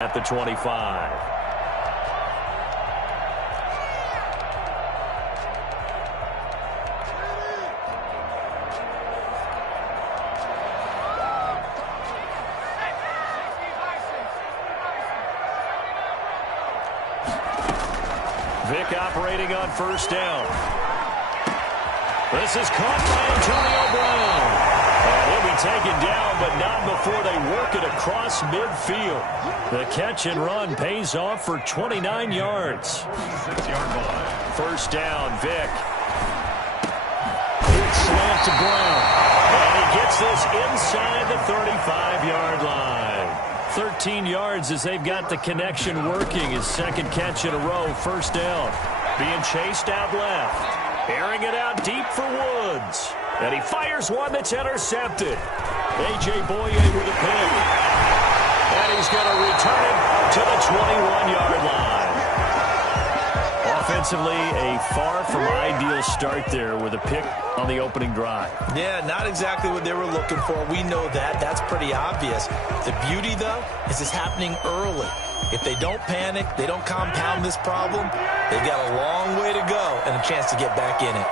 at the 25. Vick operating on first down. This is caught by Antonio Brown. And he'll be taken down, but not before they work it across midfield. The catch and run pays off for 29 yards. 6-yard line. First down, Vick. Good slant to Brown. And he gets this inside the 35-yard line. 13 yards as they've got the connection working. His second catch in a row, first down. Being chased out left. Airing it out deep for Woods. And he fires one that's intercepted. A.J. Boye with a pick. And he's going to return it to the 21-yard line. Offensively, a far from ideal start there with a pick on the opening drive. Yeah, not exactly what they were looking for. We know that. That's pretty obvious. The beauty, though, is it's happening early. If they don't panic, they don't compound this problem, they've got a long way to go and a chance to get back in it.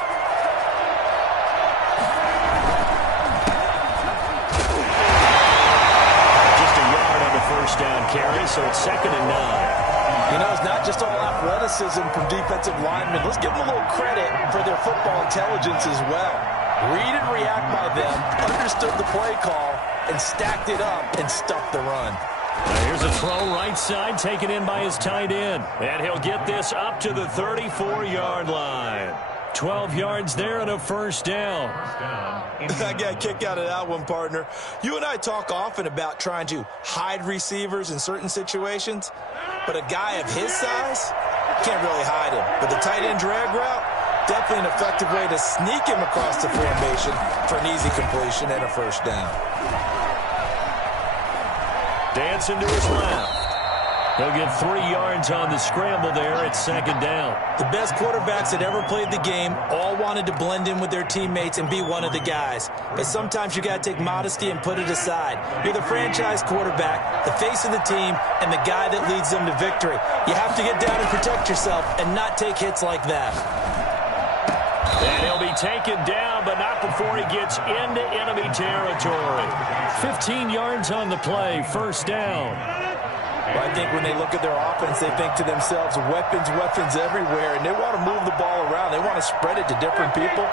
Just a yard on the first down carry, so it's 2nd and 9. You know, it's not just all athleticism from defensive linemen. Let's give them a little credit for their football intelligence as well. Read and react by them, understood the play call, and stacked it up and stuffed the run. Now here's a throw right side taken in by his tight end. And he'll get this up to the 34-yard line. 12 yards there and a first down. I got a kick out of that one, partner. You and I talk often about trying to hide receivers in certain situations, but a guy of his size can't really hide him. But the tight end drag route, definitely an effective way to sneak him across the formation for an easy completion and a first down. Dancing to his left. He'll get 3 yards on the scramble there at 2nd down. The best quarterbacks that ever played the game all wanted to blend in with their teammates and be one of the guys. But sometimes you got to take modesty and put it aside. You're the franchise quarterback, the face of the team, and the guy that leads them to victory. You have to get down and protect yourself and not take hits like that. And he'll be taken down, but not before he gets into enemy territory. 15 yards on the play, first down. Well, I think when they look at their offense, they think to themselves, weapons everywhere, and they want to move the ball around. They want to spread it to different people,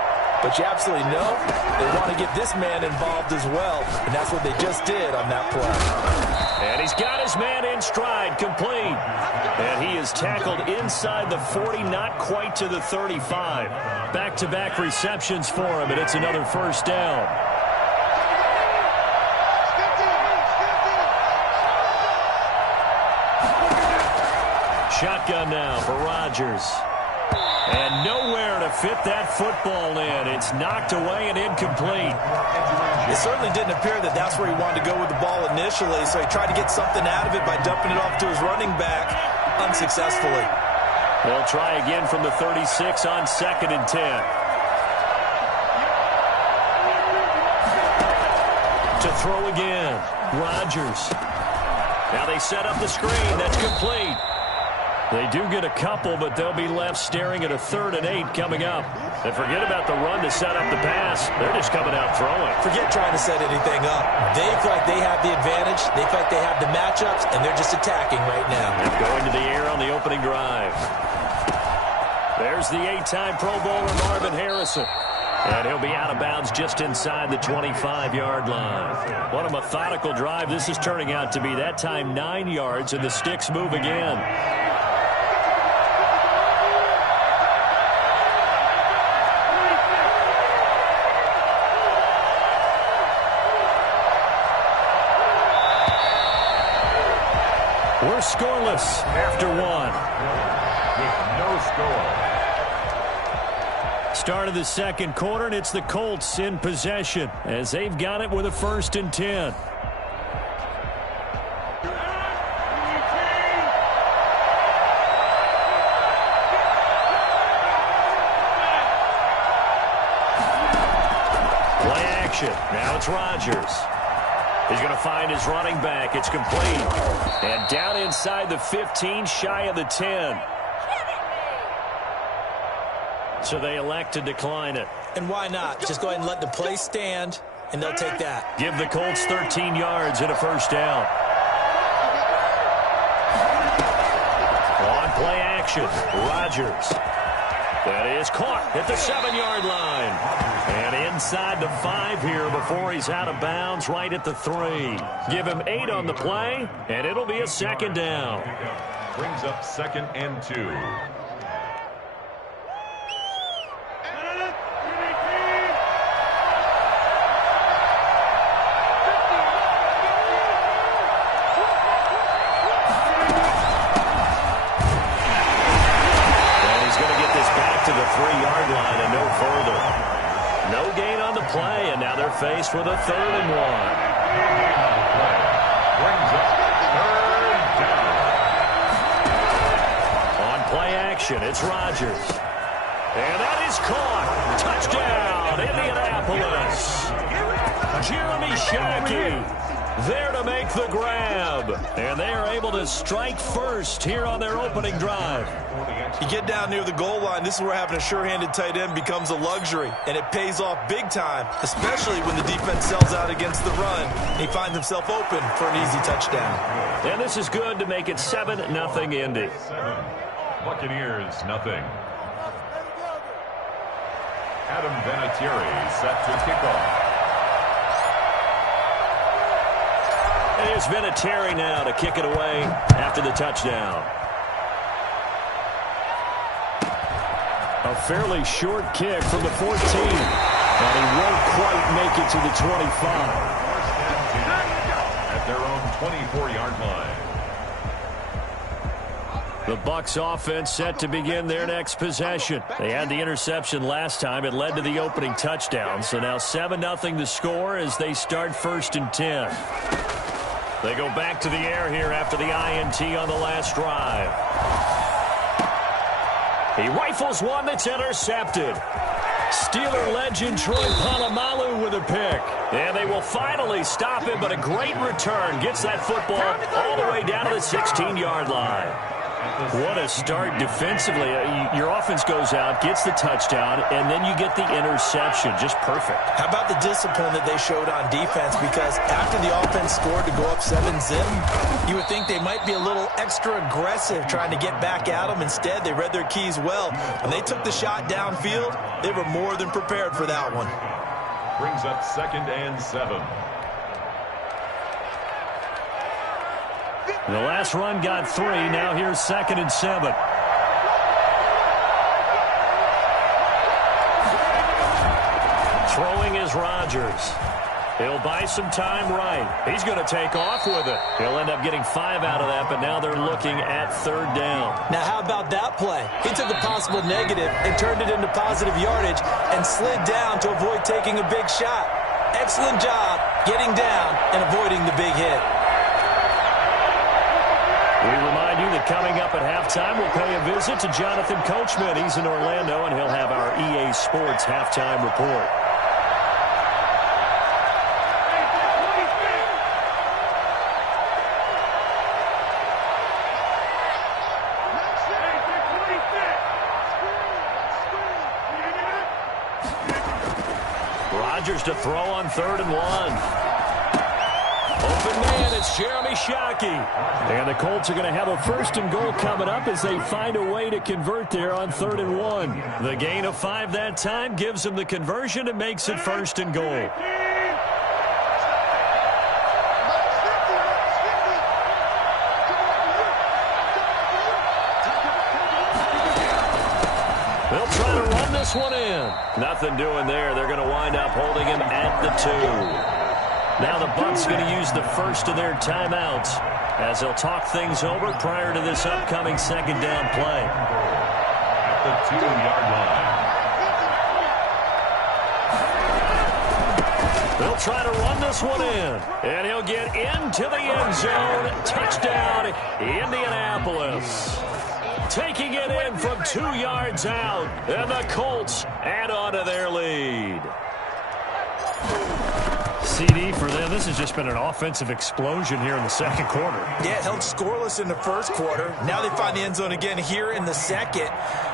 but you absolutely know they want to get this man involved as well, and that's what they just did on that play. And he's got his man in stride, complete. And he is tackled inside the 40, not quite to the 35. Back-to-back receptions for him, and it's another first down. Shotgun now for Rodgers. And nowhere to fit that football in. It's knocked away and incomplete. It certainly didn't appear that that's where he wanted to go with the ball initially, so he tried to get something out of it by dumping it off to his running back unsuccessfully. They'll try again from the 36 on 2nd and 10. To throw again, Rodgers. Now they set up the screen. That's complete. They do get a couple, but they'll be left staring at a 3rd and 8 coming up. And forget about the run to set up the pass. They're just coming out throwing. Forget trying to set anything up. They feel like they have the advantage. They feel like they have the matchups, and they're just attacking right now. And going to the air on the opening drive. There's the 8-time Pro Bowler Marvin Harrison. And he'll be out of bounds just inside the 25-yard line. What a methodical drive this is turning out to be. That time 9 yards, and the sticks move again. We're scoreless after 1. With no score. Start of the second quarter, and it's the Colts in possession as they've got it with a 1st and 10. Play action. Now it's Rodgers. He's going to find his running back. It's complete. And down inside the 15, shy of the 10. So they elect to decline it. And why not? Just go ahead and let the play stand, and they'll take that. Give the Colts 13 yards and a first down. On play action, Rodgers. That is caught at the 7-yard line. And inside the 5 here before he's out of bounds, right at the 3. Give him 8 on the play, and it'll be a second down. Brings up 2nd and 2. Faced with a 3rd and 1. Brings up 3rd down. On play action, it's Rodgers. And that is caught. Touchdown, Indianapolis. Jeremy Shockey there to make the grab. And they are able to strike first here on their opening drive. You get down near the goal line, this is where having a sure-handed tight end becomes a luxury, and it pays off big time, especially when the defense sells out against the run, and he finds himself open for an easy touchdown. And this is good to make it 7-0 Indy. 7. Buccaneers, nothing. Adam Vinatieri set to kick off. And here's Vinatieri now to kick it away after the touchdown. A fairly short kick from the 14. And he won't quite make it to the 25. At their own 24-yard line. The Bucs offense set to begin their next possession. They had the interception last time. It led to the opening touchdown. So now 7-0 the score as they start 1st and 10. They go back to the air here after the INT on the last drive. He rifles one that's intercepted. Steeler legend Troy Polamalu with a pick. And they will finally stop him, but a great return. Gets that football all the way down to the 16-yard line. What a start defensively. Your offense goes out, gets the touchdown, and then you get the interception. Just perfect. How about the discipline that they showed on defense? Because after the offense scored to go up 7-0, you would think they might be a little extra aggressive trying to get back at them. Instead, they read their keys well. When they took the shot downfield, they were more than prepared for that one. Brings up 2nd and 7. The last run got 3. Now here's 2nd and 7. Throwing is Rodgers. He'll buy some time right. He's going to take off with it. He'll end up getting 5 out of that, but now they're looking at 3rd down. Now, how about that play? He took a possible negative and turned it into positive yardage and slid down to avoid taking a big shot. Excellent job getting down and avoiding the big hit. We remind you that coming up at halftime, we'll pay a visit to Jonathan Coachman. He's in Orlando, and he'll have our EA Sports halftime report. Rodgers to throw on 3rd and 1. Open man, it's Jeremy Shockey. And the Colts are going to have a 1st and goal coming up as they find a way to convert there on 3rd and 1. The gain of 5 that time gives them the conversion and makes it 1st and goal. They'll try to run this one in. Nothing doing there. They're going to wind up holding him at the 2. Now the Bucs going to use the first of their timeouts as they'll talk things over prior to this upcoming 2nd down play. At the 2-yard line. They'll try to run this one in, and he'll get into the end zone. Touchdown, Indianapolis. Taking it in from 2 yards out, and the Colts add on to their lead. CD for them. This has just been an offensive explosion here in the second quarter. Yeah, held scoreless in the first quarter. Now they find the end zone again here in the second.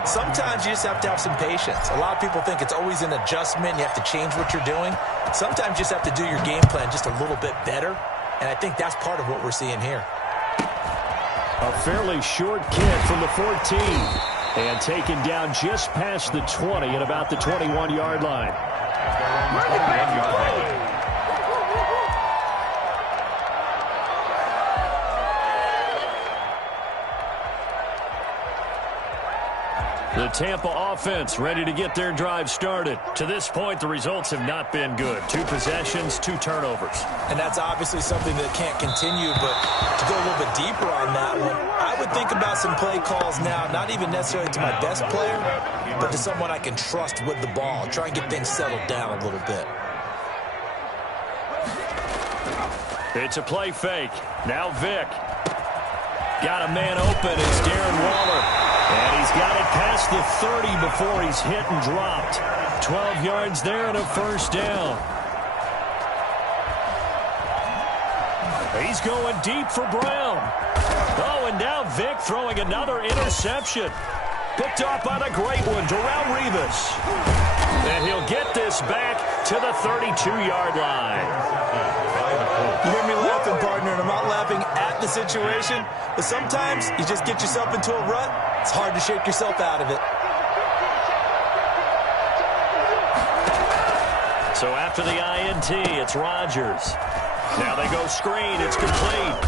Sometimes you just have to have some patience. A lot of people think it's always an adjustment. You have to change what you're doing. Sometimes you just have to do your game plan just a little bit better, and I think that's part of what we're seeing here. A fairly short kick from the 14. And taken down just past the 20 at about the 21-yard line. The Tampa offense ready to get their drive started. To this point, the results have not been good. 2 possessions, 2 turnovers. And that's obviously something that can't continue, but to go a little bit deeper on that one, I would think about some play calls now, not even necessarily to my best player, but to someone I can trust with the ball. Try and get things settled down a little bit. It's a play fake. Now Vick. Got a man open. It's Darren Waller. And he's got it past the 30 before he's hit and dropped. 12 yards there and a first down. He's going deep for Brown. Oh, and now Vick throwing another interception. Picked off on a great one, Darrelle Revis. And he'll get this back to the 32-yard line. You hear me laughing, partner, and I'm not laughing at the situation, but sometimes you just get yourself into a rut. It's hard to shake yourself out of it. So after the INT, it's Rodgers. Now they go screen. It's complete.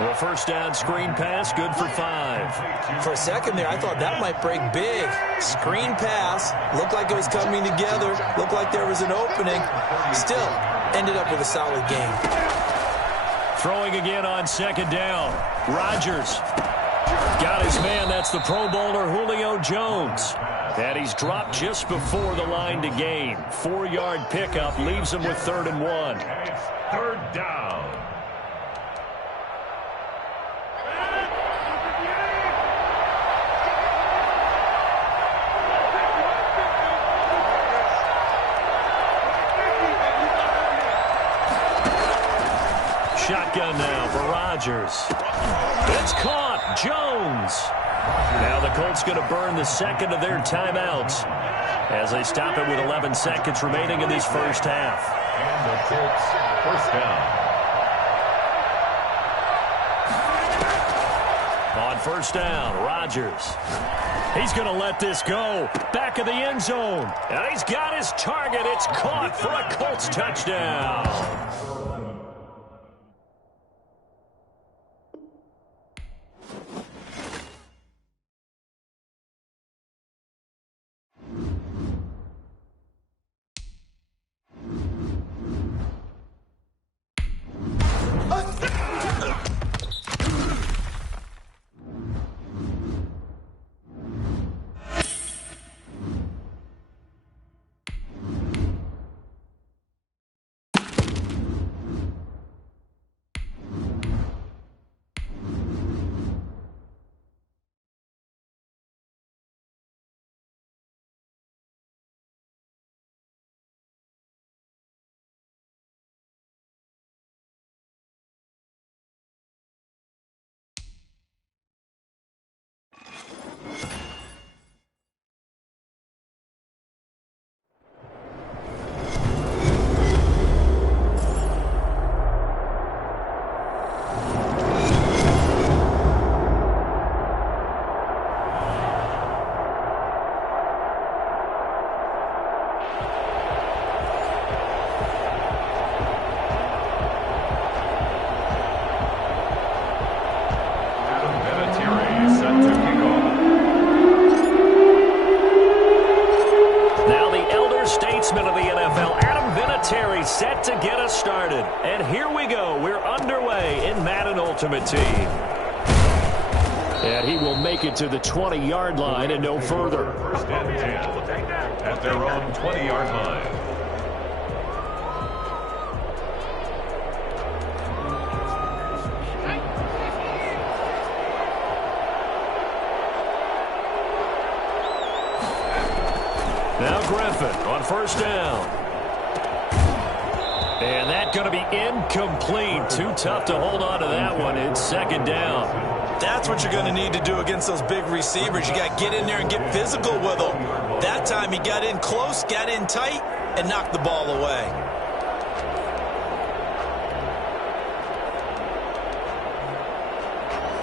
Well, first down screen pass, good for 5. For a second there, I thought that might break big. Screen pass, looked like it was coming together, looked like there was an opening. Still, ended up with a solid game. Throwing again on second down. Rodgers got his man. That's the Pro Bowler Julio Jones. And he's dropped just before the line to gain. 4-yard pickup leaves him with 3rd and 1. Third down. Shotgun now for Rodgers. It's caught. Jones. Now the Colts going to burn the second of their timeouts as they stop it with 11 seconds remaining in this first half. And the Colts first down. On first down, Rodgers. He's going to let this go. Back of the end zone. And he's got his target. It's caught for a Colts touchdown. Set to get us started. And here we go. We're underway in Madden Ultimate Team. And he will make it to the 20-yard line and no further. First and 10 at their own 20-yard line. Now Griffin on first down. And that's going to be incomplete. Too tough to hold on to that one. It's second down. That's what you're going to need to do against those big receivers. You got to get in there and get physical with them. That time he got in close, got in tight, and knocked the ball away.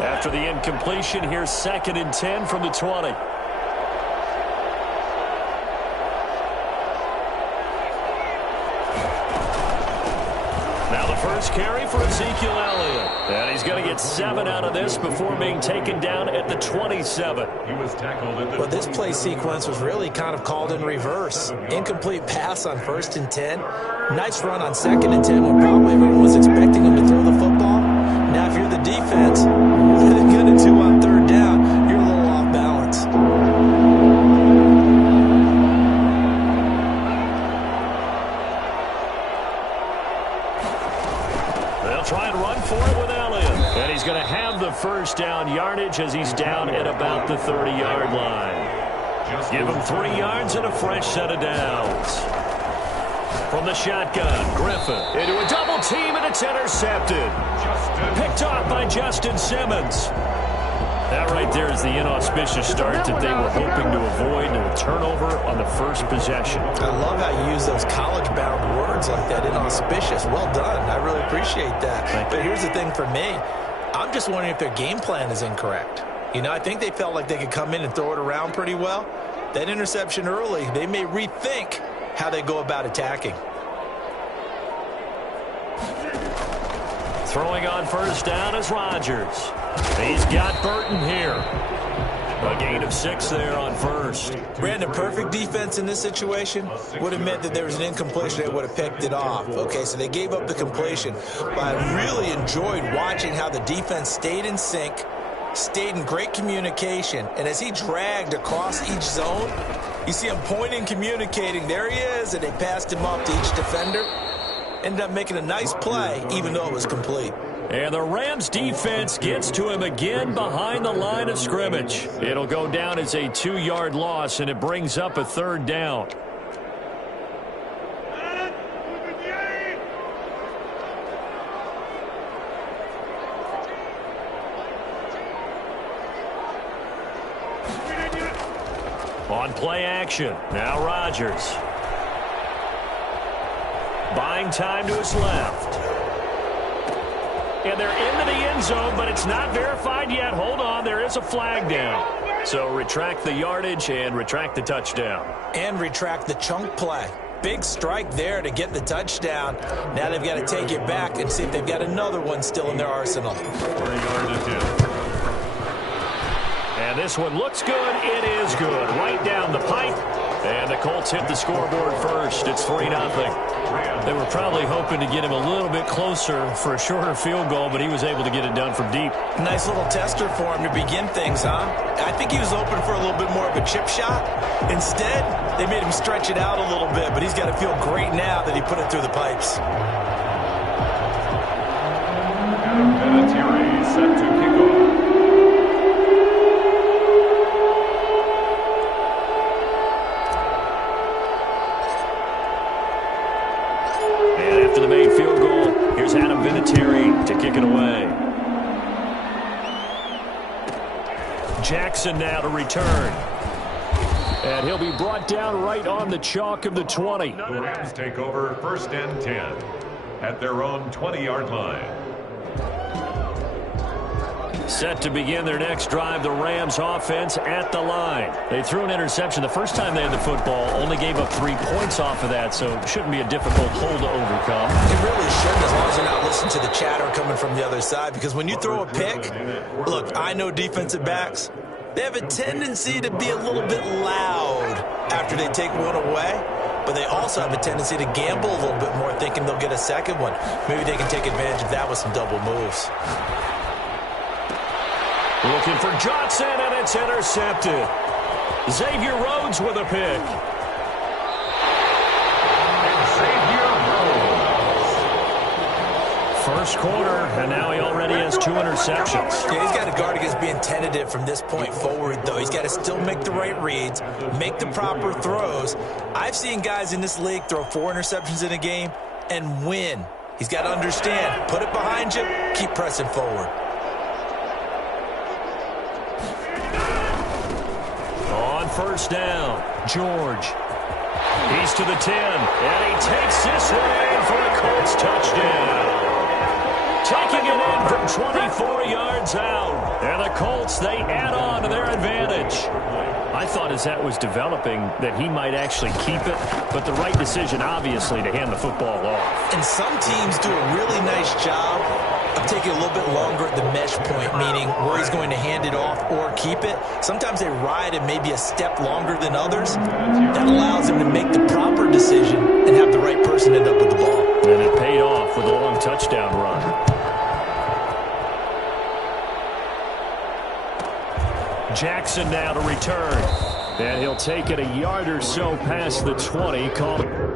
After the incompletion, here's 2nd and 10 from the 20. Now the first carry for Ezekiel Elliott. And he's going to get 7 out of this before being taken down at the 27. He was tackled at the Well, this play sequence was really kind of called in reverse. Incomplete pass on 1st and 10. Nice run on 2nd and 10 when probably everyone was expecting him to throw the football. Now, if you're the defense, what are they going to do on 3rd down? You're a little off balance. They'll try and run for it with Elliott. And he's going to have the first down yardage as he's down at about the 30-yard line. Give him 3 yards and a fresh set of downs. From the shotgun, Griffin into a double team, and it's intercepted. Picked off by Justin Simmons. That right there is the inauspicious start that they were hoping to avoid, and a turnover on the first possession. I love how you use those college-bound words like that, inauspicious. Well done. I really appreciate that. But here's the thing for me. I'm just wondering if their game plan is incorrect. You know, I think they felt like they could come in and throw it around pretty well. That interception early, they may rethink how they go about attacking. Throwing on first down is Rodgers. He's got Burton here. A gain of 6 there on first. Brandon, perfect defense in this situation would have meant that there was an incompletion. They would have picked it off. Okay, so they gave up the completion. But I really enjoyed watching how the defense stayed in sync, stayed in great communication, and as he dragged across each zone, you see him pointing, communicating. There he is, and they passed him up to each defender. Ended up making a nice play, even though it was complete. And the Rams defense gets to him again behind the line of scrimmage. It'll go down as a 2-yard loss, and it brings up a 3rd down. On play action, now Rodgers. Buying time to his left. And they're into the end zone, but it's not verified yet. Hold on, there is a flag down. So retract the yardage and retract the touchdown. And retract the chunk play. Big strike there to get the touchdown. Now they've got to take it back and see if they've got another one still in their arsenal. 4-yard attempt. And this one looks good. It is good. Right down the pipe. And the Colts hit the scoreboard first. It's 3-0. They were probably hoping to get him a little bit closer for a shorter field goal, but he was able to get it done from deep. Nice little tester for him to begin things, huh? I think he was open for a little bit more of a chip shot. Instead, they made him stretch it out a little bit, but he's got to feel great now that he put it through the pipes. Adam Vinatieri set to kick off. After the made field goal, here's Adam Vinatieri to kick it away. Jackson now to return. And he'll be brought down right on the chalk of the 20. The Rams take over 1st and 10 at their own 20-yard line. Set to begin their next drive, the Rams offense at the line. They threw an interception the first time they had the football, only gave up 3 points off of that, so it shouldn't be a difficult hole to overcome. It really shouldn't, as long as you're not listening to the chatter coming from the other side, because when you throw a pick, look, I know defensive backs, they have a tendency to be a little bit loud after they take one away, but they also have a tendency to gamble a little bit more, thinking they'll get a second one. Maybe they can take advantage of that with some double moves. Looking for Johnson, and it's intercepted. Xavier Rhodes with a pick. Xavier Rhodes. First quarter, and now he already has 2 interceptions. Yeah, he's got to guard against being tentative from this point forward, though. He's got to still make the right reads, make the proper throws. I've seen guys in this league throw 4 interceptions in a game and win. He's got to understand, put it behind you, keep pressing forward. On first down, George. He's to the 10, and he takes this one in for a Colts touchdown. Taking it in from 24 yards out. And the Colts, they add on to their advantage. I thought as that was developing that he might actually keep it, but the right decision, obviously, to hand the football off. And some teams do a really nice job of taking a little bit longer at the mesh point, meaning where he's going to hand it off or keep it. Sometimes they ride it maybe a step longer than others. That allows him to make the proper decision and have the right person end up with the ball. And it paid off with a long touchdown run. Jackson now to return. And he'll take it a yard or so past the 20. Call it.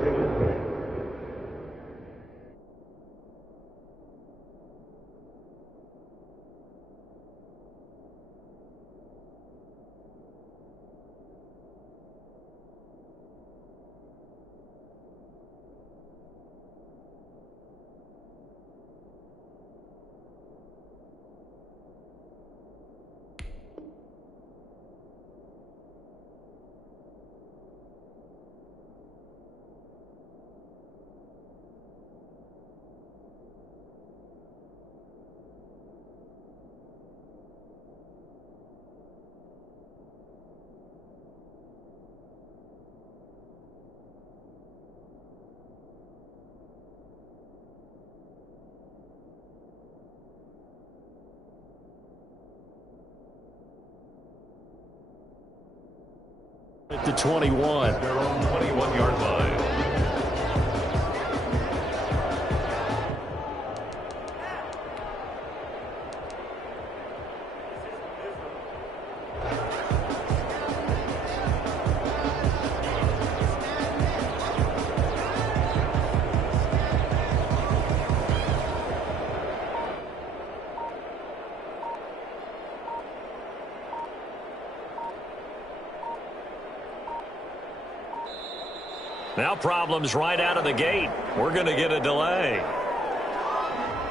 At the 21. Their own 21-yard line. Now problems right out of the gate. We're going to get a delay.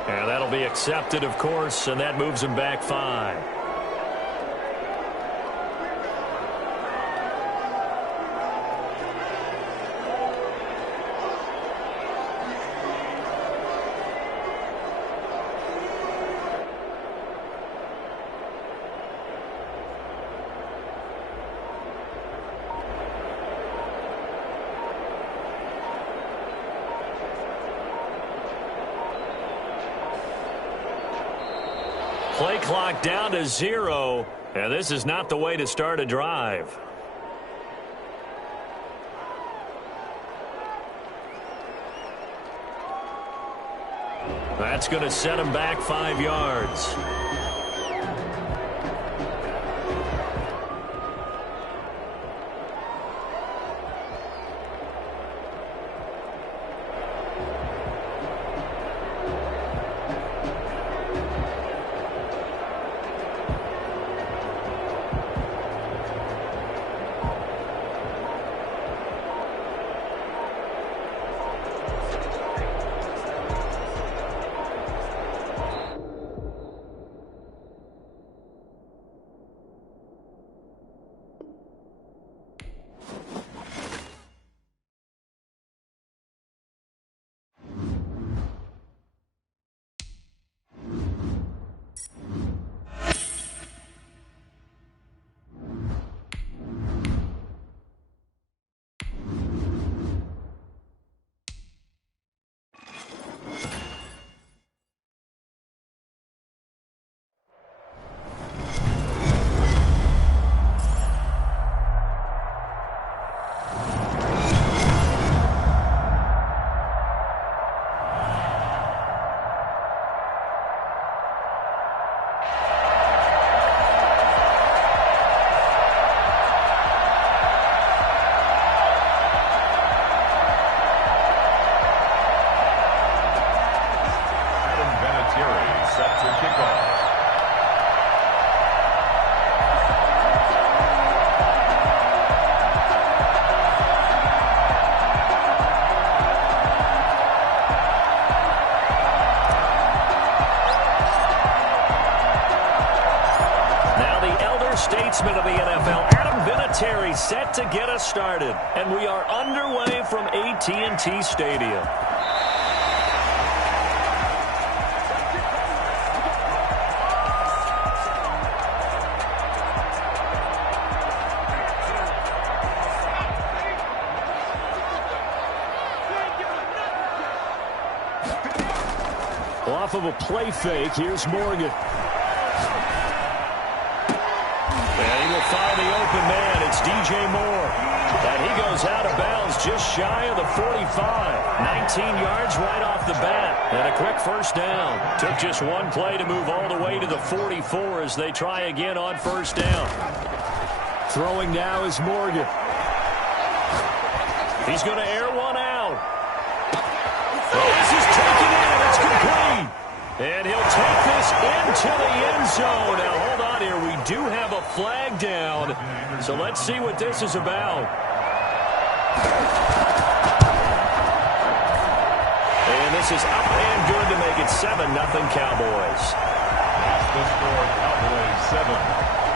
And that'll be accepted, of course, and that moves him back 5. Play clock down to 0, and this is not the way to start a drive. That's going to set him back 5 yards. former statesman of the NFL, Adam Vinatieri, set to get us started. And we are underway from AT&T Stadium. Off of a play fake, here's Morgan. And he will find the open man. It's DJ Moore. And he goes out of bounds just shy of the 45. 19 yards right off the bat. And a quick first down. Took just one play to move all the way to the 44 as they try again on first down. Throwing now is Morgan. He's going to air one out. This is taken in. It's complete. And he'll take this into the end zone. Now, hold on here. We do have a flag down. So let's see what this is about. And this is up and good to make it 7-0 Cowboys. The score, Cowboys 7,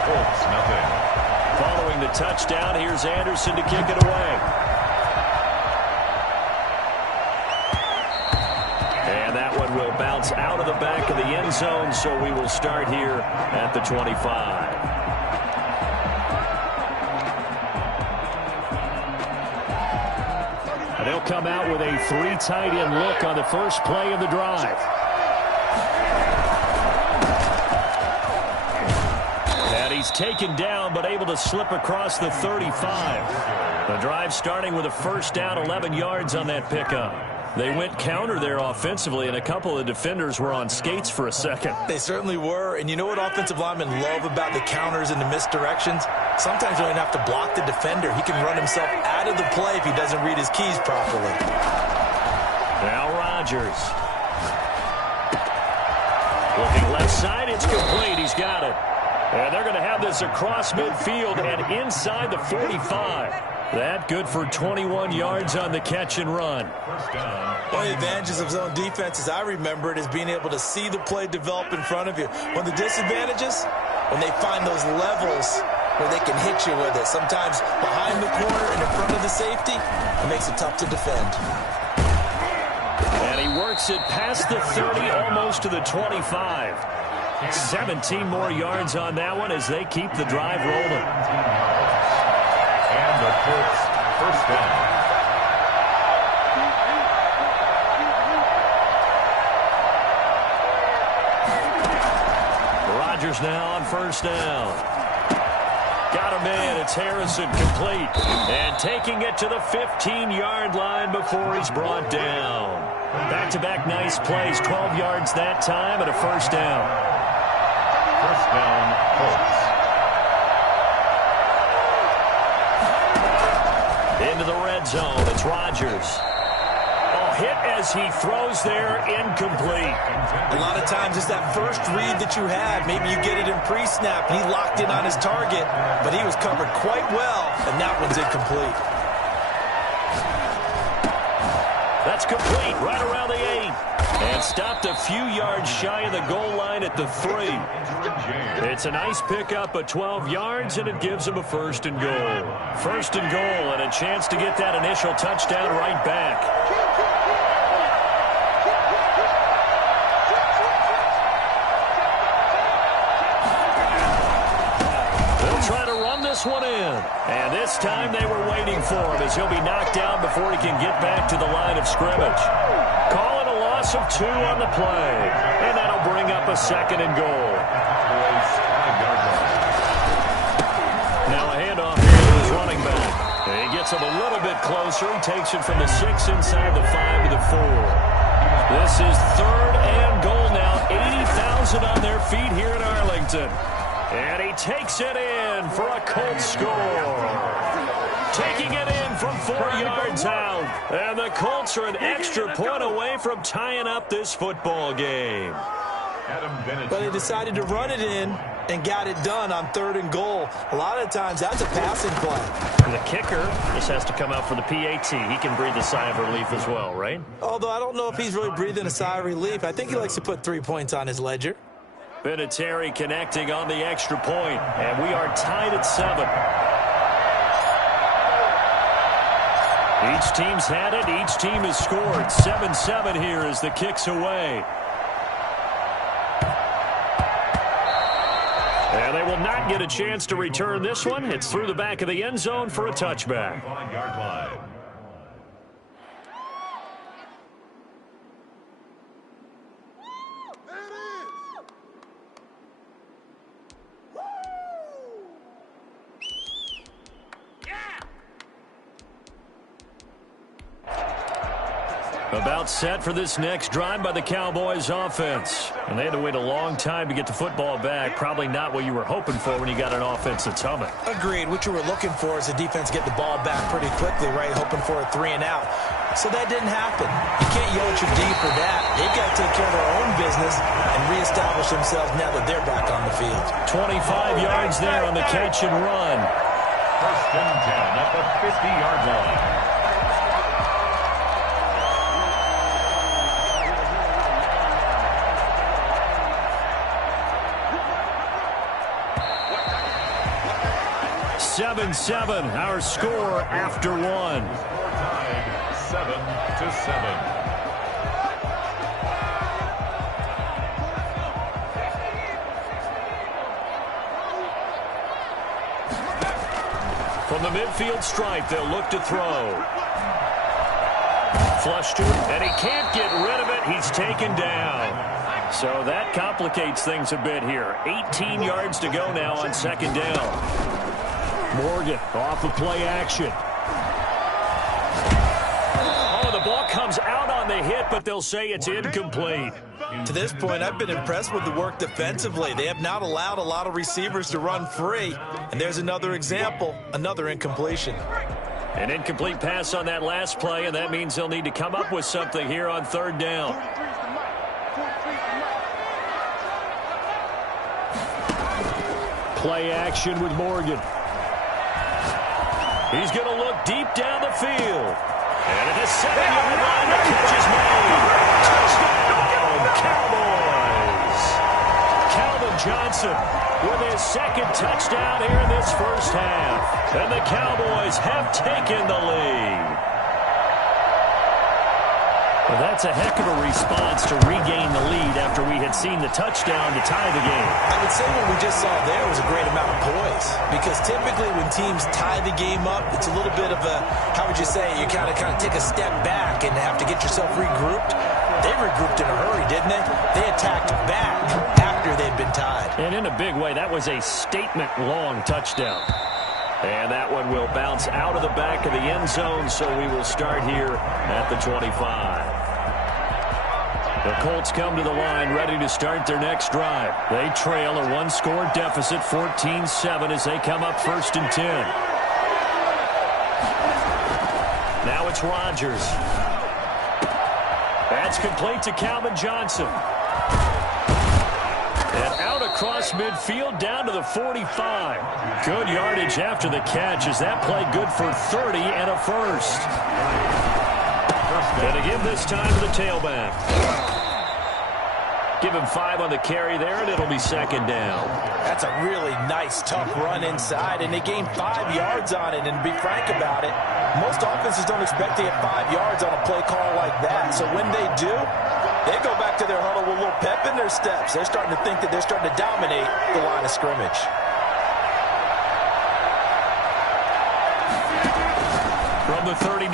Colts 0. Following the touchdown, here's Anderson to kick it away. And that one will bounce out of the back of the end zone, so we will start here at the 25. And they'll come out with a 3 tight end look on the first play of the drive. And he's taken down, but able to slip across the 35. The drive starting with a first down, 11 yards on that pickup. They went counter there offensively, and a couple of defenders were on skates for a second. They certainly were. And you know what offensive linemen love about the counters and the misdirections? Sometimes you don't have to block the defender. He can run himself out of the play if he doesn't read his keys properly. Now Rodgers. Looking left side, it's complete. He's got it. And they're going to have this across midfield and inside the 45. That good for 21 yards on the catch and run. One of the advantages of zone defense, as I remember it, is being able to see the play develop in front of you. One of the disadvantages, when they find those levels where they can hit you with it. Sometimes behind the corner and in front of the safety, it makes it tough to defend. And he works it past the 30, almost to the 25. 17 more yards on that one as they keep the drive rolling. And the Colts first down. Rodgers now on first down. Got him in. It's Harrison complete. And taking it to the 15-yard line before he's brought down. Back-to-back nice plays. 12 yards that time and a first down. First down, Colts. Into the red zone. It's Rodgers. Oh, hit as he throws there, incomplete. A lot of times it's that first read that you have. Maybe you get it in pre-snap, and he locked in on his target, but he was covered quite well, and that one's incomplete. That's complete right around the 8. And stopped a few yards shy of the goal line at the 3. It's a nice pickup of 12 yards, and it gives them a first and goal. First and goal, and a chance to get that initial touchdown right back. They'll try to run this one in. And this time they were waiting for him as he'll be knocked down before he can get back to the line of scrimmage. Call it a loss of 2 on the play. And that'll bring up a second and goal. Now a handoff here to his running back. He gets him a little bit closer. He takes it from the 6 inside the 5 to the 4. This is third and goal now. 80,000 on their feet here in Arlington. And he takes it in for a Colts score. Taking it in from 4 yards out. And the Colts are an extra point away from tying up this football game. But they decided to run it in and got it done on third and goal. A lot of times that's a passing play. The kicker just has to come out for the PAT. He can breathe a sigh of relief as well, right? Although I don't know if he's really breathing a sigh of relief. I think he likes to put 3 points on his ledger. Vinatieri connecting on the extra point, and we are tied at 7. Each team's had it. Each team has scored. 7-7 here as the kick's away. And they will not get a chance to return this one. It's through the back of the end zone for a touchback. About set for this next drive by the Cowboys offense. And they had to wait a long time to get the football back. Probably not what you were hoping for when you got an offense that's humming. Agreed. What you were looking for is the defense get the ball back pretty quickly, right? Hoping for a 3 and out. So that didn't happen. You can't yell at your D for that. They've got to take care of their own business and reestablish themselves now that they're back on the field. 25 yards there on the catch and run. First and 10 at the 50-yard line. Seven, our score after one. Tied 7-7. From the midfield stripe, they'll look to throw. Flush to it, and he can't get rid of it. He's taken down. So that complicates things a bit here. 18 yards to go now on second down. Morgan off of play action. Oh, the ball comes out on the hit, but they'll say it's incomplete. To this point, I've been impressed with the work defensively. They have not allowed a lot of receivers to run free. And there's another example, another incompletion. An incomplete pass on that last play, and that means they'll need to come up with something here on third down. Play action with Morgan. He's going to look deep down the field. And at the 7-yard line, the catch is made. Touchdown, Cowboys. Calvin Johnson with his second touchdown here in this first half. And the Cowboys have taken the lead. Well, that's a heck of a response to regain the lead after we had seen the touchdown to tie the game. I would say what we just saw there was a great amount of poise. Because typically when teams tie the game up, it's a little bit of a, how would you say, you kind of take a step back and have to get yourself regrouped. They regrouped in a hurry, didn't they? They attacked back after they'd been tied. And in a big way, that was a statement-long touchdown. And that one will bounce out of the back of the end zone, so we will start here at the 25. The Colts come to the line ready to start their next drive. They trail a one-score deficit, 14-7, as they come up first and 10. Now it's Rodgers. That's complete to Calvin Johnson. And out across midfield down to the 45. Good yardage after the catch as that play good for 30 and a first. And again this time to the tailback. Give him 5 on the carry there, and it'll be second down. That's a really nice, tough run inside, and they gained 5 yards on it. And to be frank about it, most offenses don't expect to get 5 yards on a play call like that. So when they do, they go back to their huddle with a little pep in their steps. They're starting to think that they're starting to dominate the line of scrimmage. From the 39,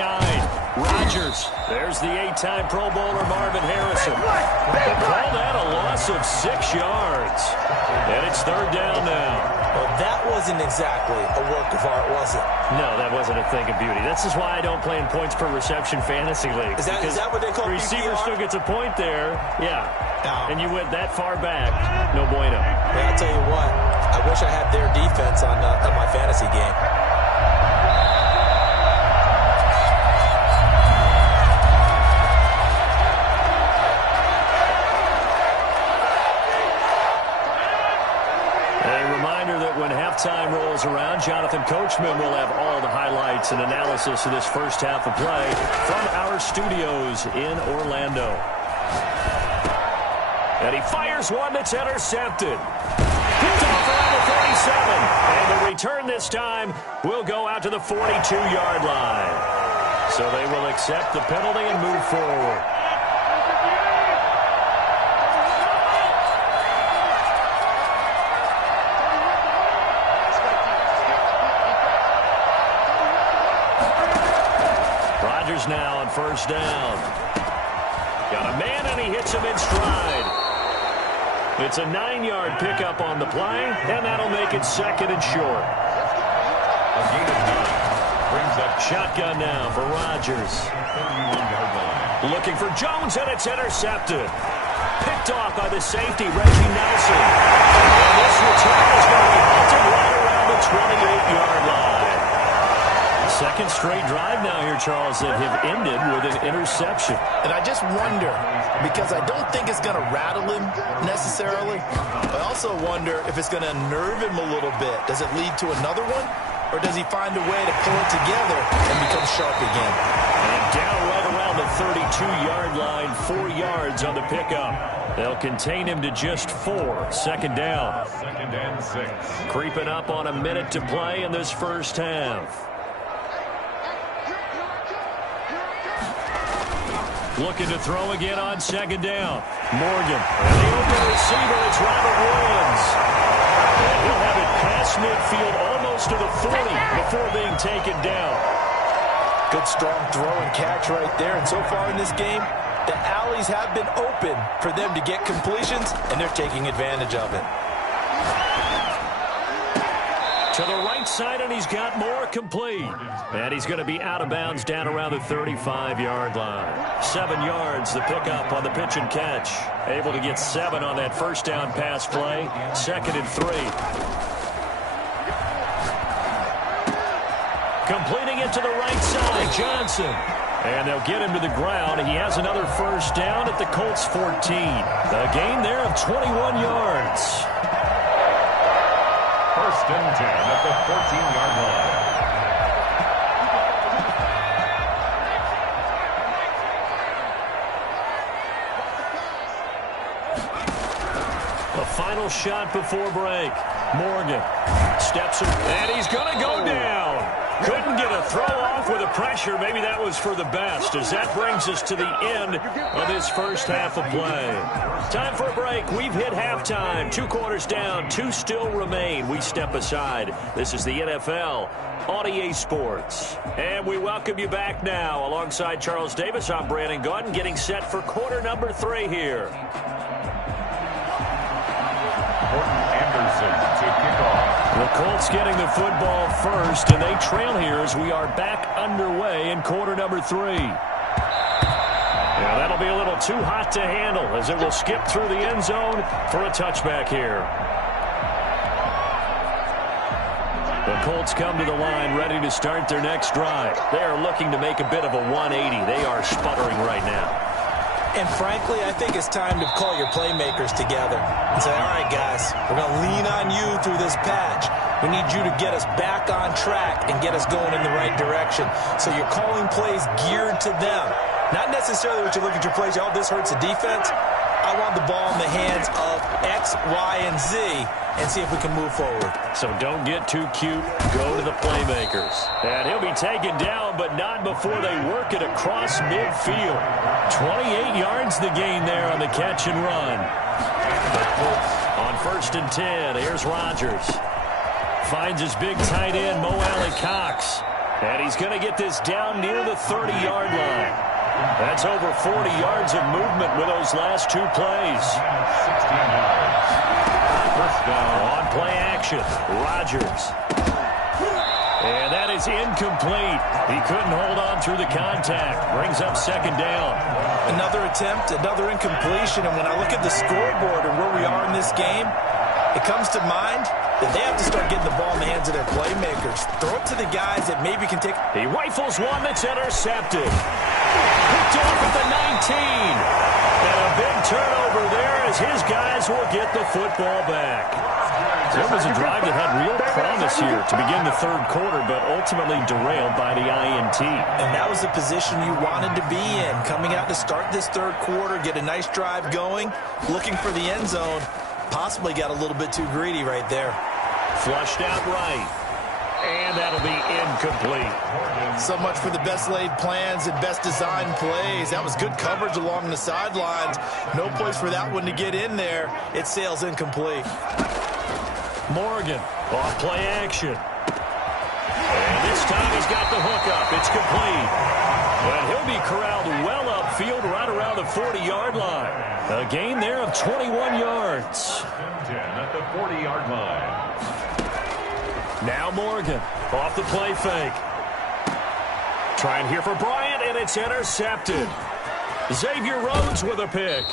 Rodgers. There's the 8-time Pro Bowler Marvin Harrison. They call that a loss of 6 yards. And it's third down now. Well, that wasn't exactly a work of art, was it? No, that wasn't a thing of beauty. This is why I don't play in points per reception fantasy league. Is that what they call receiver PPR? still gets a point there. Yeah. No. And you went that far back. No bueno. Yeah, I'll tell you what. I wish I had their defense on my fantasy game. When halftime rolls around, Jonathan Coachman will have all the highlights and analysis of this first half of play from our studios in Orlando. And he fires one that's intercepted. Picked off around the 37. And the return this time will go out to the 42-yard line. So they will accept the penalty and move forward. Rodgers now on first down. Got a man, and he hits him in stride. It's a 9-yard pickup on the play, and that'll make it second and short. A gain of 9 brings up Shotgun now for Rodgers. 31-yard line. Looking for Jones, and it's intercepted. Picked off by the safety, Reggie Nelson. And this return is going to be halted right around the 28-yard line. Second straight drive now here, Charles, that have ended with an interception. And I just wonder, because I don't think it's going to rattle him necessarily. I also wonder if it's going to unnerve him a little bit. Does it lead to another one? Or does he find a way to pull it together and become sharp again? And down right around the 32-yard line, 4 yards on the pickup. They'll contain him to just 4. Second down. Second and 6. Creeping up on a minute to play in this first half. Looking to throw again on second down. Morgan. And the open receiver, it's Robert Woods. And he'll have it past midfield almost to the 40 before being taken down. Good strong throw and catch right there. And so far in this game, the alleys have been open for them to get completions, and they're taking advantage of it. To the right side, and he's got more complete. And he's going to be out of bounds down around the 35-yard line. 7 yards, the pickup on the pitch and catch. Able to get 7 on that first down pass play. Second and 3. Completing it to the right side, Johnson. And they'll get him to the ground. He has another first down at the Colts 14. A gain there of 21 yards. First and 10 at the 14-yard line. The final shot before break. Morgan steps in, and he's going to go down. Couldn't get a throw off with the pressure. Maybe that was for the best, as that brings us to the end of this first half of play. Time for a break. We've hit halftime. 2 quarters down, 2 still remain. We step aside. This is the NFL on EA Sports. And we welcome you back now. Alongside Charles Davis, I'm Brandon Gaudin, getting set for quarter number 3 here. Anderson to kick off. The Colts getting the football first, and they trail here as we are back underway in quarter number 3. Yeah, that'll be a little too hot to handle as it will skip through the end zone for a touchback here. The Colts come to the line ready to start their next drive. They are looking to make a bit of a 180. They are sputtering right now. And frankly, I think it's time to call your playmakers together and say, all right, guys, we're going to lean on you through this patch. We need you to get us back on track and get us going in the right direction. So you're calling plays geared to them. Not necessarily what you look at your plays, oh, this hurts the defense. I want the ball in the hands of X, Y, and Z and see if we can move forward. So don't get too cute. Go to the playmakers. And he'll be taken down, but not before they work it across midfield. 28 yards the gain there on the catch and run. The Colts on first and 10. Here's Rodgers. Finds his big tight end, Mo Alley-Cox. And he's going to get this down near the 30-yard line. That's over 40 yards of movement with those last 2 plays. 16 yards. First down. On play action, Rodgers. And that is incomplete. He couldn't hold on through the contact. Brings up second down. Another attempt, another incompletion. And when I look at the scoreboard and where we are in this game, it comes to mind that they have to start getting the ball in the hands of their playmakers. Throw it to the guys that maybe can take. He rifles one that's intercepted. Picked off at the 19. And a big turnover there as his guys will get the football back. It was a drive that had real promise here to begin the third quarter, but ultimately derailed by the INT. And that was the position you wanted to be in, coming out to start this third quarter, get a nice drive going, looking for the end zone. Possibly got a little bit too greedy right there. Flushed out right. And that'll be incomplete. So much for the best laid plans and best designed plays. That was good coverage along the sidelines. No place for that one to get in there. It sails incomplete. Morgan, off play action. And this time he's got the hook up. It's complete. And he'll be corralled well upfield right around the 40-yard line. A gain there of 21 yards. 10 at the 40-yard line. Now Morgan, off the play fake. Trying here for Bryant, and it's intercepted. Xavier Rhodes with a pick.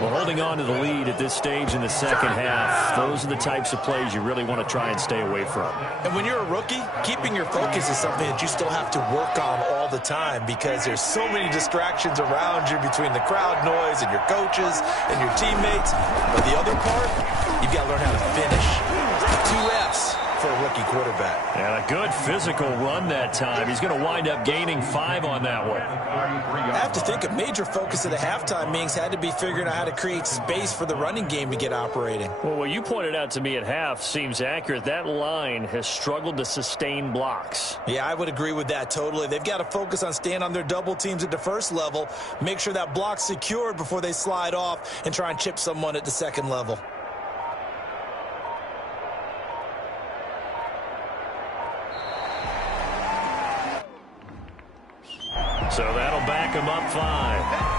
Well, holding on to the lead at this stage in the second half, those are the types of plays you really want to try and stay away from. And when you're a rookie, keeping your focus is something that you still have to work on all the time because there's so many distractions around you between the crowd noise and your coaches and your teammates. But the other part, you've got to learn how to finish. 2 Fs for a rookie quarterback. And a good physical run that time. He's going to wind up gaining 5 on that one. I have to think a major focus of the halftime meetings had to be figuring out how to create space for the running game to get operating. Well, what you pointed out to me at half seems accurate. That line has struggled to sustain blocks. Yeah, I would agree with that totally. They've got to focus on staying on their double teams at the first level, make sure that block's secured before they slide off and try and chip someone at the second level. So that'll back him up 5.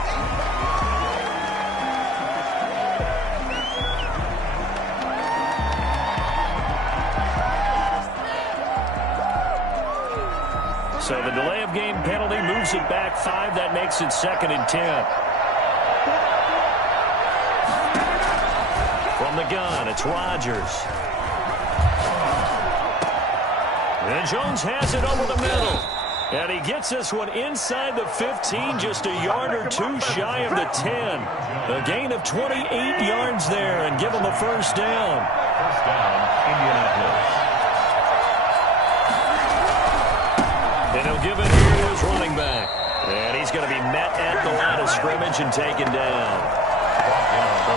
So the delay of game penalty moves it back 5. That makes it 2nd and 10. From the gun, it's Rodgers. And Jones has it over the middle. And he gets this one inside the 15, just a yard or 2 shy of the 10. A gain of 28 yards there, and give him a first down. First down, Indianapolis. And he'll give it here to his running back. And he's going to be met at the line of scrimmage and taken down.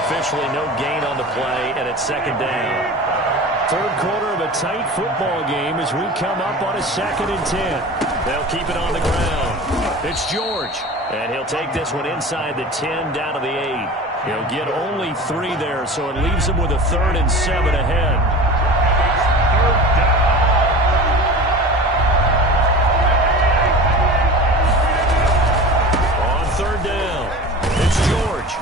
Officially no gain on the play, and it's 2nd down. Third quarter of a tight football game as we come up on a 2nd and 10. They'll keep it on the ground. It's George. And he'll take this one inside the 10 down to the 8. He'll get only 3 there, so it leaves him with a 3rd and 7 ahead. On 3rd down, it's George.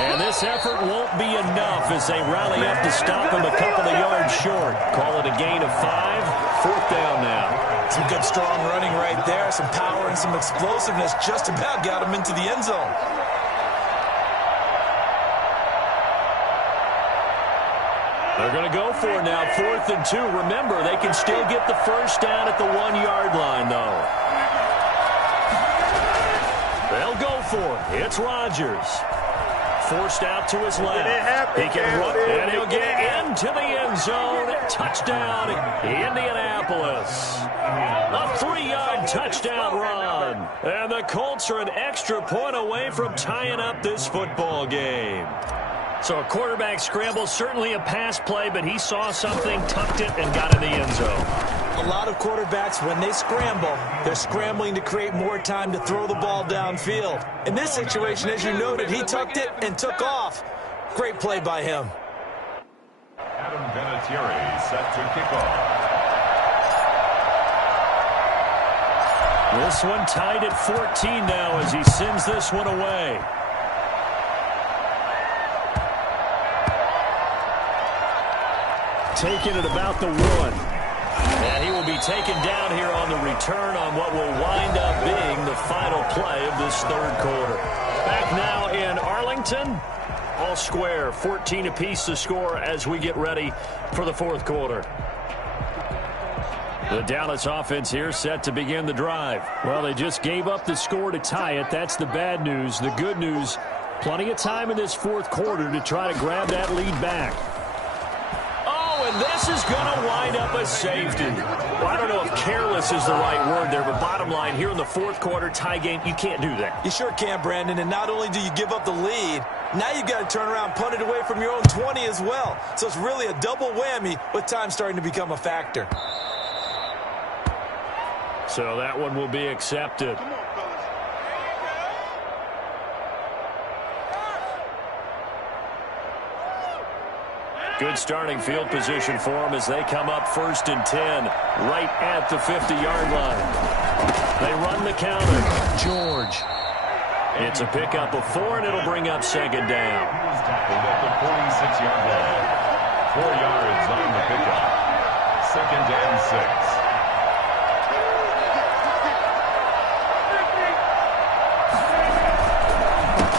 And this effort won't be enough as they rally up to stop him a couple of yards short. Call it a gain of 5. 4th down now. Some good strong running right there. Some power and some explosiveness just about got him into the end zone. They're going to go for it now, 4th and 2. Remember, they can still get the first down at the 1-yard line, though. They'll go for it. It's Rodgers. Forced out to his left. He can run, and he'll get into the end zone. Touchdown, Indianapolis. A 3-yard touchdown run. And the Colts are an extra point away from tying up this football game. So a quarterback scramble, certainly a pass play, but he saw something, tucked it, and got in the end zone. A lot of quarterbacks, when they scramble, they're scrambling to create more time to throw the ball downfield. In this situation, as you noted, he tucked it and took off. Great play by him. Adam Vinatieri set to kick off. This one tied at 14 now as he sends this one away. Taking it about the 1. And he will be taken down here on the return on what will wind up being the final play of this third quarter. Back now in Arlington. All square, 14 apiece to score as we get ready for the fourth quarter. The Dallas offense here set to begin the drive. Well, they just gave up the score to tie it. That's the bad news. The good news, plenty of time in this fourth quarter to try to grab that lead back. Oh, this is going to wind up a safety. Well, I don't know if careless is the right word there, but bottom line, here in the fourth quarter, tie game, you can't do that. You sure can, Brandon, and not only do you give up the lead, now you've got to turn around and punt it away from your own 20 as well. So it's really a double whammy with time starting to become a factor. So that one will be accepted. Good starting field position for them as they come up 1st and 10, right at the 50-yard line. They run the counter. George. It's a pickup of 4, and it'll bring up 2nd down. He's tackled at the 46-yard line. 4 yards on the pickup. 2nd and 6.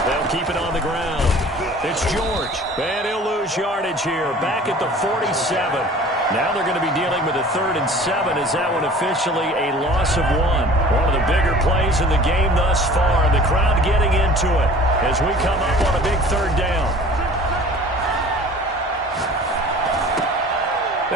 They'll keep it on the ground. It's George. And he'll lose yardage here. Back at the 47. Now they're going to be dealing with a 3rd and 7 as that one officially a loss of 1. One of the bigger plays in the game thus far. And the crowd getting into it as we come up on a big 3rd down.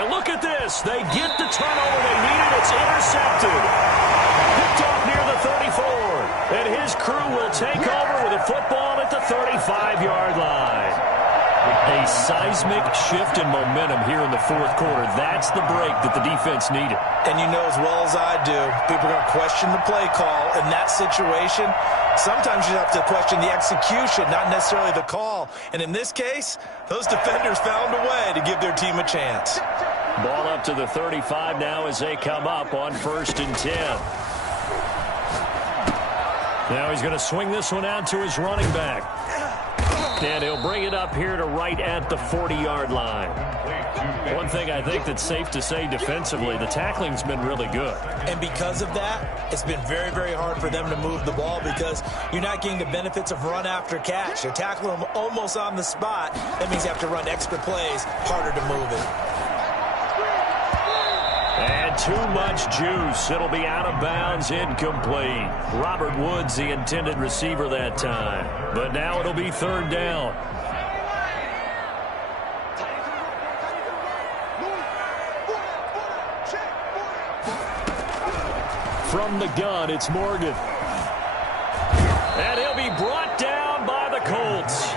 And look at this. They get the turnover they needed. It's intercepted. Picked off near the 34. And his crew will take over with a football at the 35-yard line. A seismic shift in momentum here in the fourth quarter. That's the break that the defense needed. And you know as well as I do, people are going to question the play call in that situation. Sometimes you have to question the execution, not necessarily the call. And in this case, those defenders found a way to give their team a chance. Ball up to the 35 now as they come up on 1st and 10. Now he's going to swing this one out to his running back. And he'll bring it up here to right at the 40-yard line. One thing I think that's safe to say defensively, the tackling's been really good. And because of that, it's been very, very hard for them to move the ball because you're not getting the benefits of run after catch. You're tackling them almost on the spot. That means you have to run extra plays, harder to move it. And too much juice. It'll be out of bounds, incomplete. Robert Woods, the intended receiver that time. But now it'll be 3rd down. From the gun, it's Morgan. And he'll be brought down by the Colts.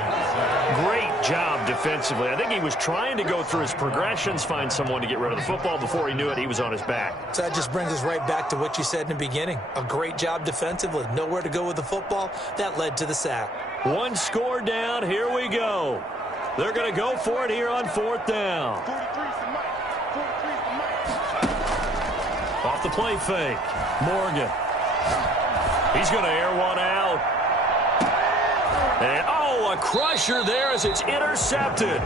Great job defensively. I think he was trying to go through his progressions, find someone to get rid of the football. Before he knew it, he was on his back. So that just brings us right back to what you said in the beginning. A great job defensively. Nowhere to go with the football. That led to the sack. 1 score down. Here we go. They're going to go for it here on 4th down. Off the play fake. Morgan. He's going to air one out. And, a crusher there as it's intercepted.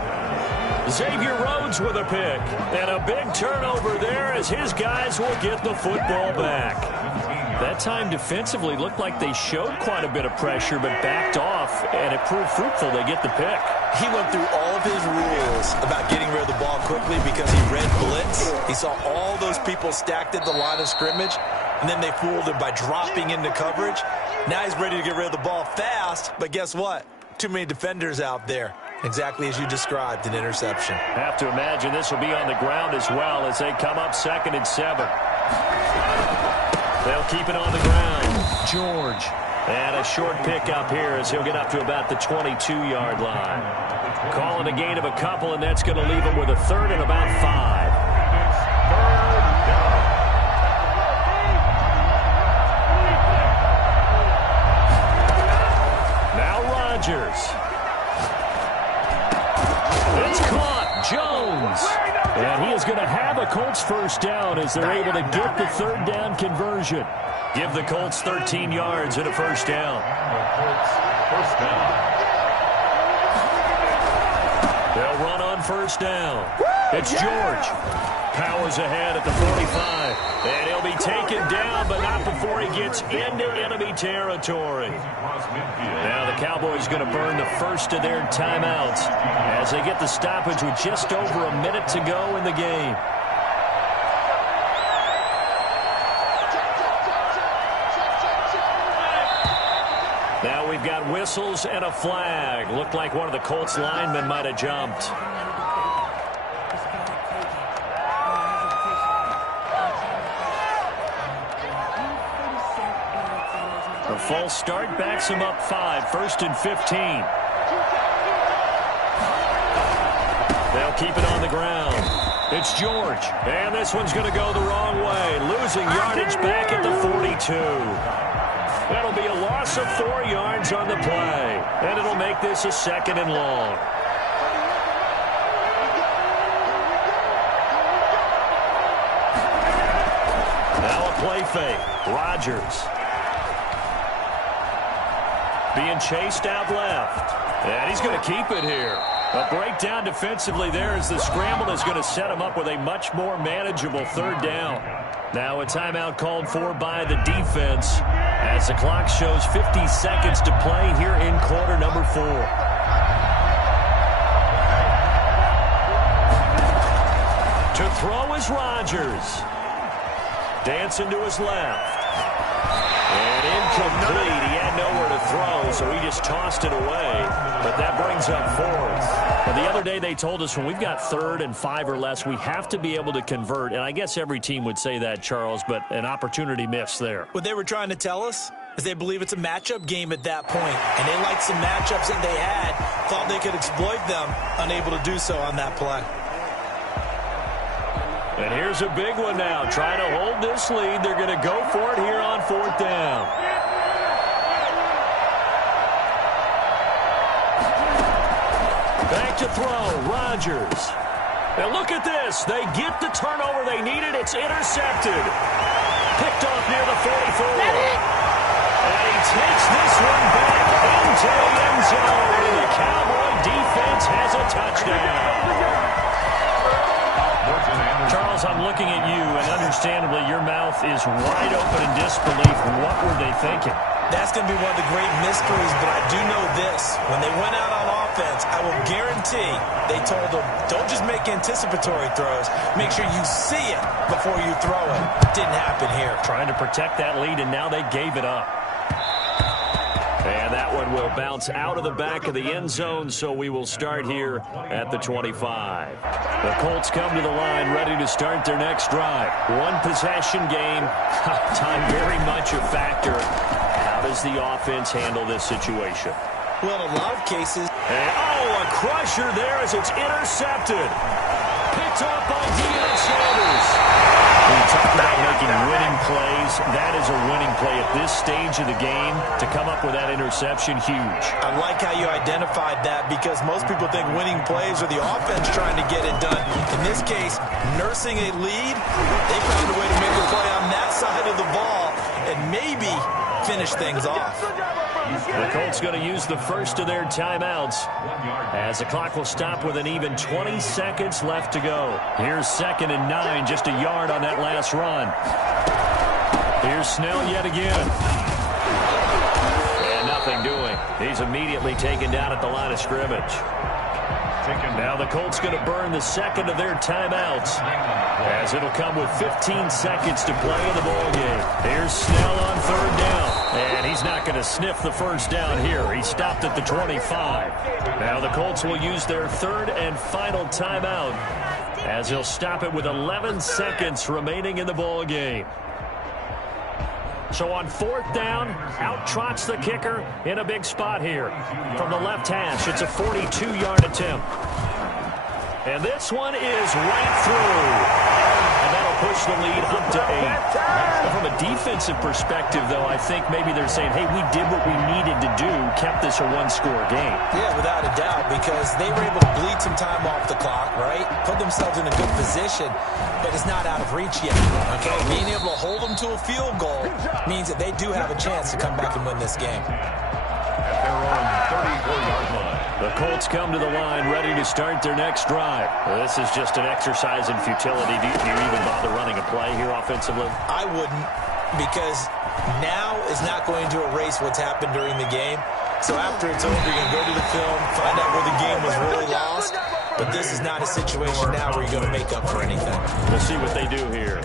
Xavier Rhodes with a pick. And a big turnover there as his guys will get the football back. That time defensively looked like they showed quite a bit of pressure but backed off, and it proved fruitful. They get the pick. He went through all of his rules about getting rid of the ball quickly because he read blitz. He saw all those people stacked at the line of scrimmage, and then they fooled him by dropping into coverage. Now he's ready to get rid of the ball fast, but guess what? Too many defenders out there. Exactly as you described, an interception. Have to imagine this will be on the ground as well as they come up 2nd and 7. They'll keep it on the ground. George. And a short pickup here as he'll get up to about the 22-yard line. Calling a gain of a couple, and that's going to leave him with a 3rd and about 5. It's caught. Jones. And he is going to have a Colts 1st down as they're able to get the 3rd down conversion. Give the Colts 13 yards and a 1st down. First down. They'll run on 1st down. It's George. Powers ahead at the 45. And he'll be taken down, but not before he gets into enemy territory. Now the Cowboys going to burn the first of their timeouts as they get the stoppage with just over a minute to go in the game. Now we've got whistles and a flag. Looked like one of the Colts linemen might have jumped. false start backs him up 5, 1st and 15. They'll keep it on the ground. It's George, and this one's going to go the wrong way, losing yardage back at the 42. That'll be a loss of 4 yards on the play, and it'll make this a 2nd and long. Now a play fake. Rodgers being chased out left, and he's going to keep it here. A breakdown defensively there as the scramble is going to set him up with a much more manageable 3rd down. Now a timeout called for by the defense as the clock shows 50 seconds to play here in quarter number 4. To throw is Rodgers. Dancing to his left. And incomplete. He had nowhere to throw, so he just tossed it away. But that brings up 4th. Well, the other day they told us when we've got 3rd and 5 or less, we have to be able to convert. And I guess every team would say that, Charles, but an opportunity missed there. What they were trying to tell us is they believe it's a matchup game at that point. And they liked some matchups that they had, thought they could exploit them, unable to do so on that play. And here's a big one now. Trying to hold this lead. They're going to go for it here on 4th down. Back to throw. Rodgers. Now look at this. They get the turnover they needed. It's intercepted. Picked off near the 44. And he takes this one back into the end zone. And the Cowboy defense has a touchdown. Charles, I'm looking at you, and understandably your mouth is wide open in disbelief. What were they thinking? That's going to be one of the great mysteries, but I do know this. When they went out on offense, I will guarantee they told them, don't just make anticipatory throws. Make sure you see it before you throw it. Didn't happen here. Trying to protect that lead, and now they gave it up. And that one will bounce out of the back of the end zone, so we will start here at the 25. The Colts come to the line ready to start their next drive. One possession game. Time very much a factor. How does the offense handle this situation? Well, in a lot of cases. And, a crusher there as it's intercepted. Picked up by Deion Sanders. We talk about making winning plays. That is a winning play at this stage of the game. To come up with that interception, huge. I like how you identified that because most people think winning plays are the offense trying to get it done. In this case, nursing a lead, they found a way to make a play on that side of the ball and maybe finish things off. The Colts going to use the first of their timeouts as the clock will stop with an even 20 seconds left to go. Here's 2nd and 9, just a yard on that last run. Here's Snell yet again. And nothing doing. He's immediately taken down at the line of scrimmage. Now the Colts going to burn the 2nd of their timeouts as it'll come with 15 seconds to play in the ballgame. Here's Snell on 3rd down, and he's not going to sniff the 1st down here. He stopped at the 25. Now the Colts will use their 3rd and final timeout as he'll stop it with 11 seconds remaining in the ballgame. So on 4th down, out trots the kicker in a big spot here. From the left hash, it's a 42-yard attempt. And this one is right through. And that'll push the lead up to 8. From a defensive perspective, though, I think maybe they're saying, hey, we did what we needed to do, kept this a one-score game. Yeah, without a doubt, because they were able to bleed some time off the clock, right? Put themselves in a good position, but it's not out of reach yet, okay? Being able to hold them to a field goal means that they do have a chance to come back and win this game. At their own 34-yard line. The Colts come to the line ready to start their next drive. Well, this is just an exercise in futility. Do you even bother running a play here offensively? I wouldn't, because now is not going to erase what's happened during the game. So after it's over, you can go to the film, find out where the game was really lost. But this is not a situation now where you're going to make up for anything. We'll see what they do here.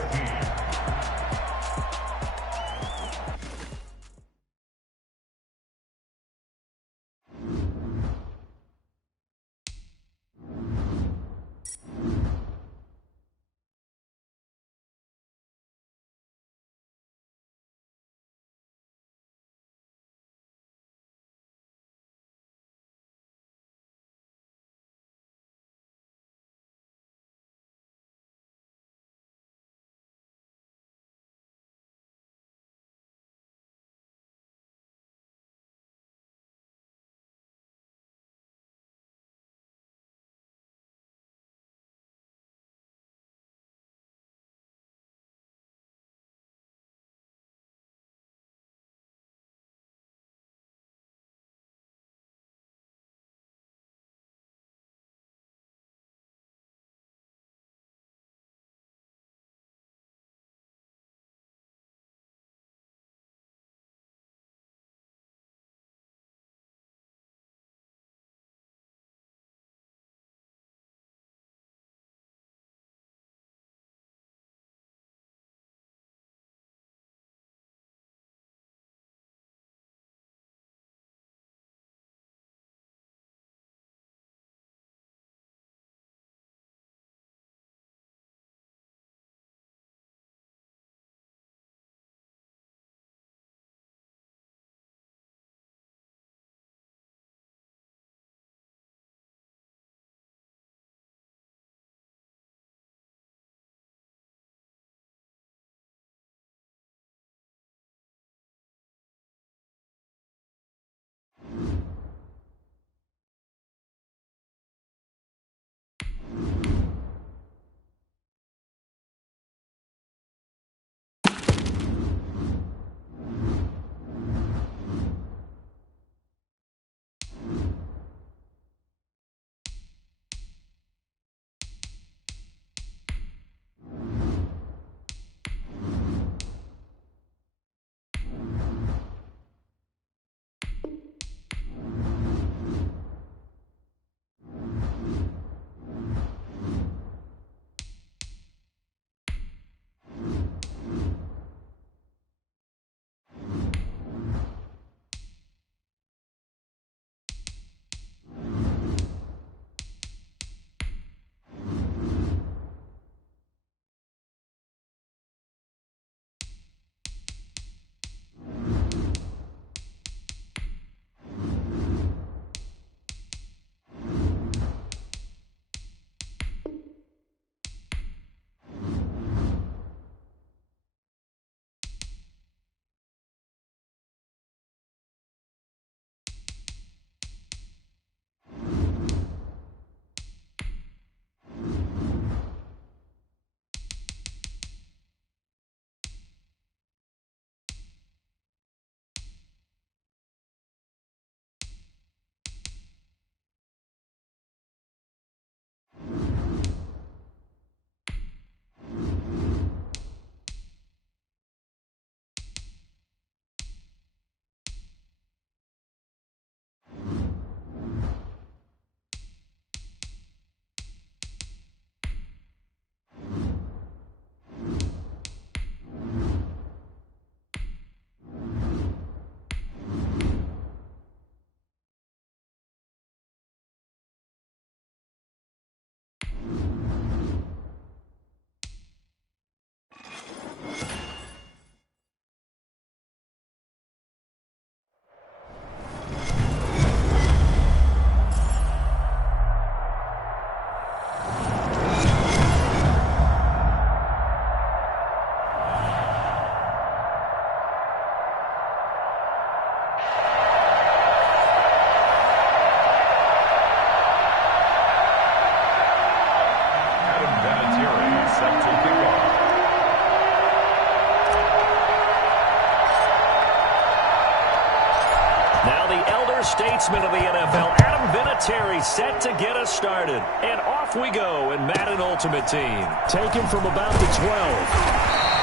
statesman of the NFL, Adam Vinatieri, set to get us started. And off we go in Madden Ultimate Team. Taken from about the 12.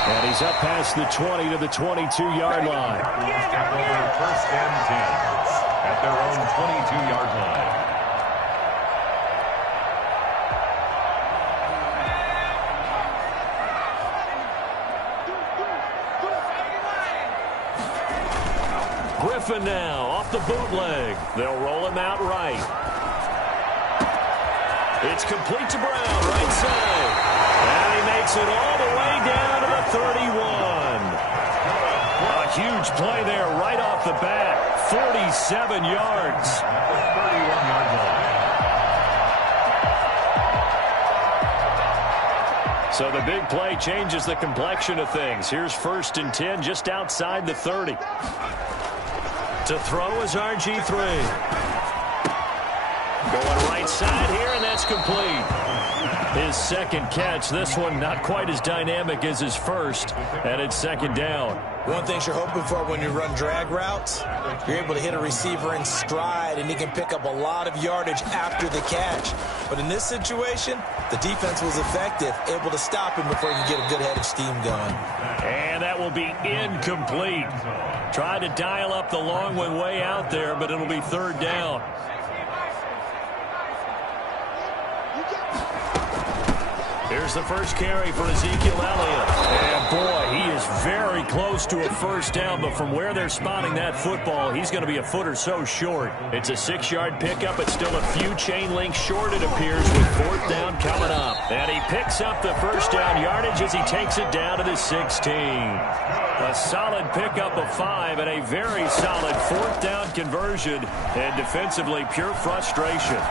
And he's up past the 20 to the 22-yard line. Step over first and 10 at their own 22-yard line. Griffin now off the bootleg. They'll roll him out right. It's complete to Brown, right side. And he makes it all the way down to the 31. A huge play there right off the bat. 47 yards. 31-yard line. So the big play changes the complexion of things. Here's first and 10 just outside the 30. To throw is RG3. Going right side here, and that's complete. His second catch. This one not quite as dynamic as his first, and it's second down. One thing you're hoping for when you run drag routes, you're able to hit a receiver in stride, and he can pick up a lot of yardage after the catch. But in this situation, the defense was effective, able to stop him before he could get a good head of steam going. And that will be incomplete. Tried to dial up the long one way out there, but it'll be third down. Here's the first carry for Ezekiel Elliott. And boy, he is very close to a first down, but from where they're spotting that football, he's going to be a foot or so short. It's a 6-yard pickup. It's still a few chain links short, it appears, with fourth down coming up. And he picks up the first down yardage as he takes it down to the 16. A solid pickup of 5 and a very solid fourth down conversion. And defensively, pure frustration.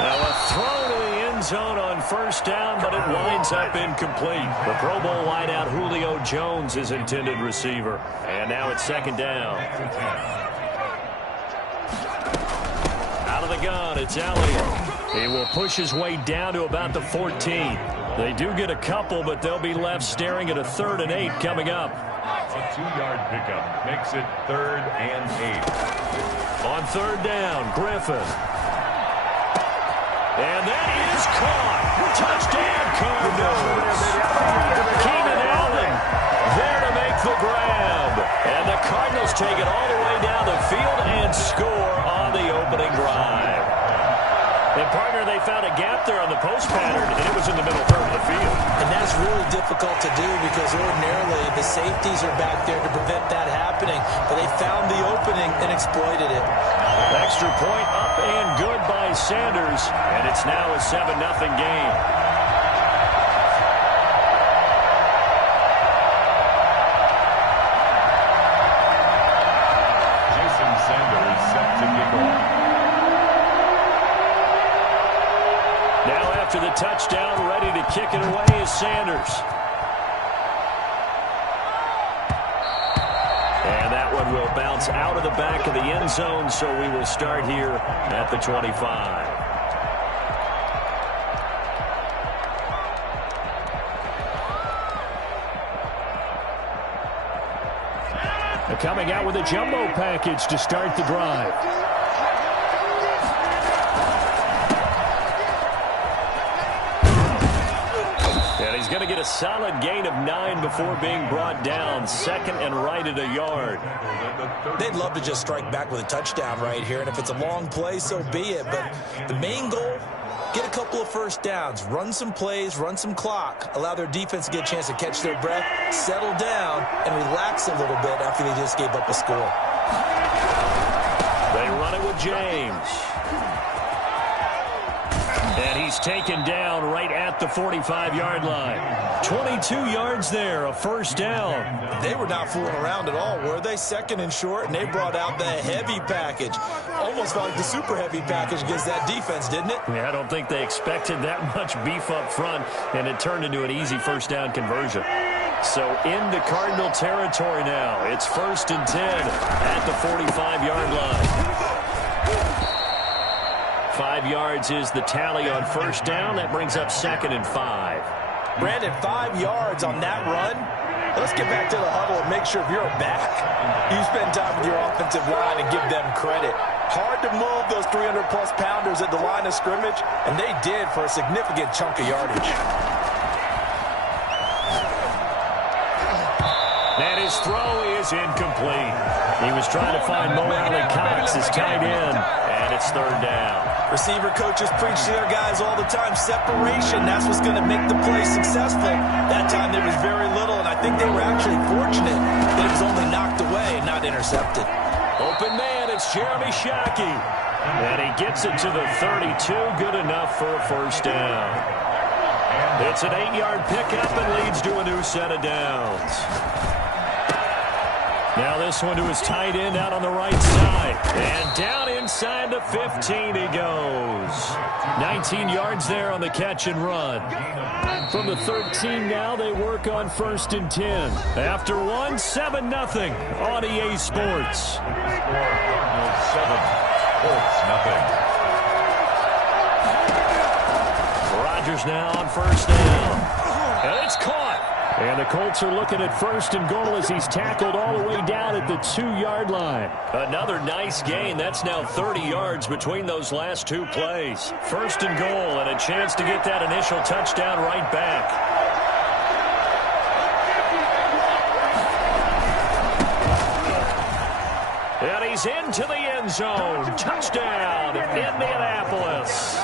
Now a throw to the end zone on first down, but it winds up incomplete. The Pro Bowl wideout Julio Jones is intended receiver. And now it's second down. Out of the gun, it's Elliott. He will push his way down to about the 14. They do get a couple, but they'll be left staring at a 3rd and 8 coming up. A 2-yard pickup makes it 3rd and 8. On third down, Griffin. And that is caught. Touchdown, Cardinals. Keenan Allen there to make the grab. And the Cardinals take it all the way down the field and score on the opening drive. And, partner, they found a gap there on the post pattern, and it was in the middle third of the field. And that's really difficult to do because ordinarily the safeties are back there to prevent that happening. But they found the opening and exploited it. Extra point up and good by Sanders, and it's now a 7-0 game. Jason Sanders set to kick off. Now after the touchdown, ready to kick it away is Sanders. And that one will bounce out of the back of the end zone, so we will start here at the 25. They're coming out with a jumbo package to start the drive. And he's going to get a solid gain of 9 before being brought down. 2nd and right at a yard. They'd love to just strike back with a touchdown right here, and if it's a long play, so be it. But the main goal, get a couple of first downs, run some plays, run some clock, allow their defense to get a chance to catch their breath, settle down, and relax a little bit after they just gave up a score. They run it with James. And he's taken down right at the 45-yard line. 22 yards there, a first down. They were not fooling around at all, were they? 2nd and short, and they brought out the heavy package. Almost felt like the super heavy package against that defense, didn't it? Yeah, I don't think they expected that much beef up front, and it turned into an easy first down conversion. So into Cardinal territory now. It's 1st and 10 at the 45-yard line. 5 yards is the tally on first down. That brings up 2nd and 5. Brandon, 5 yards on that run. Let's get back to the huddle and make sure if you're a back, you spend time with your offensive line and give them credit. Hard to move those 300-plus pounders at the line of scrimmage, and they did for a significant chunk of yardage. And his throw is incomplete. He was trying to find Mo Alley-Cox, his tight end, and it's third down. Receiver coaches preach to their guys all the time. Separation, that's what's going to make the play successful. That time there was very little, and I think they were actually fortunate that it was only knocked away and not intercepted. Open man, it's Jeremy Shockey. And he gets it to the 32, good enough for a first down. It's an 8-yard pickup and leads to a new set of downs. Now this one to his tight end out on the right side. And down inside the 15 he goes. 19 yards there on the catch and run. From the 13 now, they work on 1st and 10. After 1, 7-0 on EA Sports. Cardinals 7, Colts nothing. Rodgers now on 1st down. And it's caught. And the Colts are looking at 1st and goal as he's tackled all the way down at the 2-yard line. Another nice gain. That's now 30 yards between those last 2 plays. 1st and goal and a chance to get that initial touchdown right back. And he's into the end zone. Touchdown, Indianapolis.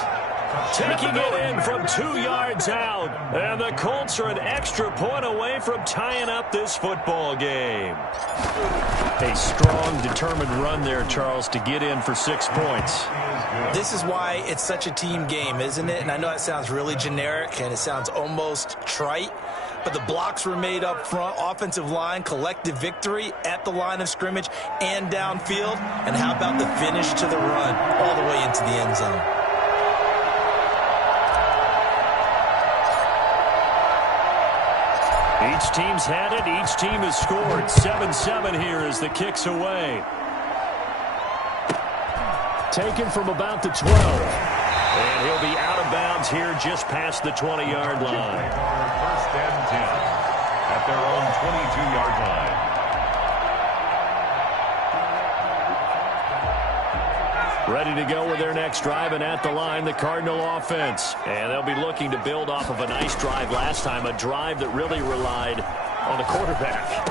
Taking it in from 2 yards out. And the Colts are an extra point away from tying up this football game. A strong, determined run there, Charles, to get in for 6 points. This is why it's such a team game, isn't it? And I know that sounds really generic and it sounds almost trite. But the blocks were made up front, offensive line, collective victory at the line of scrimmage and downfield. And how about the finish to the run all the way into the end zone? Each team's had it. Each team has scored. 7-7 here as the kick's away. Taken from about the 12. And he'll be out of bounds here just past the 20-yard line. 1st and 10 at their own 22-yard line. Ready to go with their next drive, and at the line, the Cardinal offense. And they'll be looking to build off of a nice drive last time, a drive that really relied on the quarterback.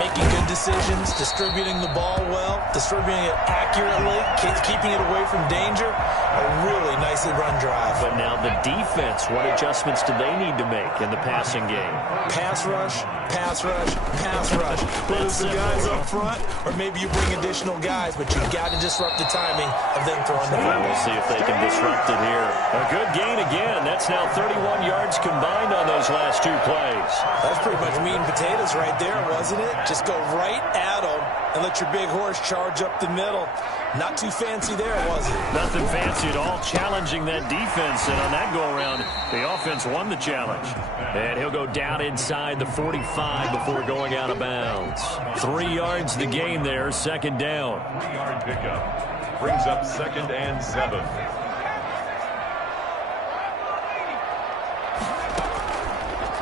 Making good decisions, distributing the ball well, distributing it accurately, keeping it away from danger. A really nicely run drive. But now the defense, what adjustments do they need to make in the passing game? Pass rush, pass rush, pass rush. Whether it's the guys up front or maybe you bring additional guys, but you've got to disrupt the timing of them throwing the ball. We'll see if they can disrupt it here. A good gain again. That's now 31 yards combined on those last 2 plays. That's pretty much meat and potatoes right there, wasn't it? Just go right at them and let your big horse charge up the middle. Not too fancy there, was it? Nothing fancy at all, challenging that defense. And on that go-around, the offense won the challenge. And he'll go down inside the 45 before going out of bounds. 3 yards the gain there, 2nd down. 3-yard pickup brings up 2nd and 7.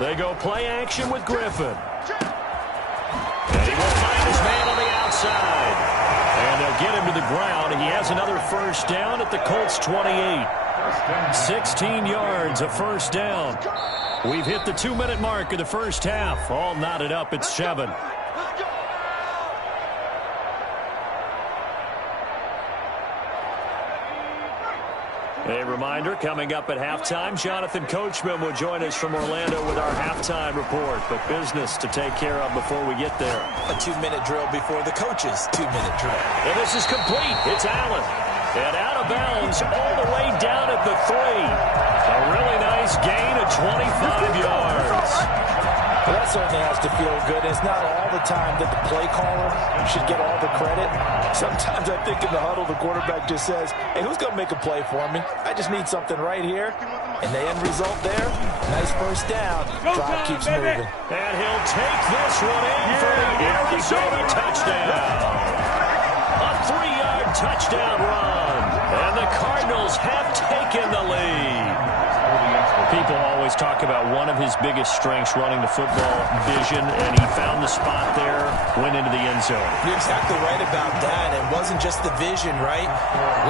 They go play action with Griffin. And he will find his man on the outside. And they'll get him to the ground. He has another 1st down at the Colts 28. 16 yards, a 1st down. We've hit the 2-minute mark of the 1st half. All knotted up at 7. A reminder, coming up at halftime, Jonathan Coachman will join us from Orlando with our halftime report. But business to take care of before we get there. A 2-minute drill before the coach's 2-minute drill. And this is complete. It's Allen. And out of bounds all the way down at the 3. A really nice gain of 25 yards. Well, that certainly has to feel good. It's not all the time that the play caller should get all the credit. Sometimes I think in the huddle, the quarterback just says, hey, who's going to make a play for me? I just need something right here. And the end result there, nice 1st down. Drive keeps moving. And he'll take this one in for the Arizona touchdown. A 3-yard touchdown run. And the Cardinals have taken the lead. People always talk about one of his biggest strengths running the football, vision, and he found the spot there, went into the end zone. You're exactly right about that. It wasn't just the vision, right?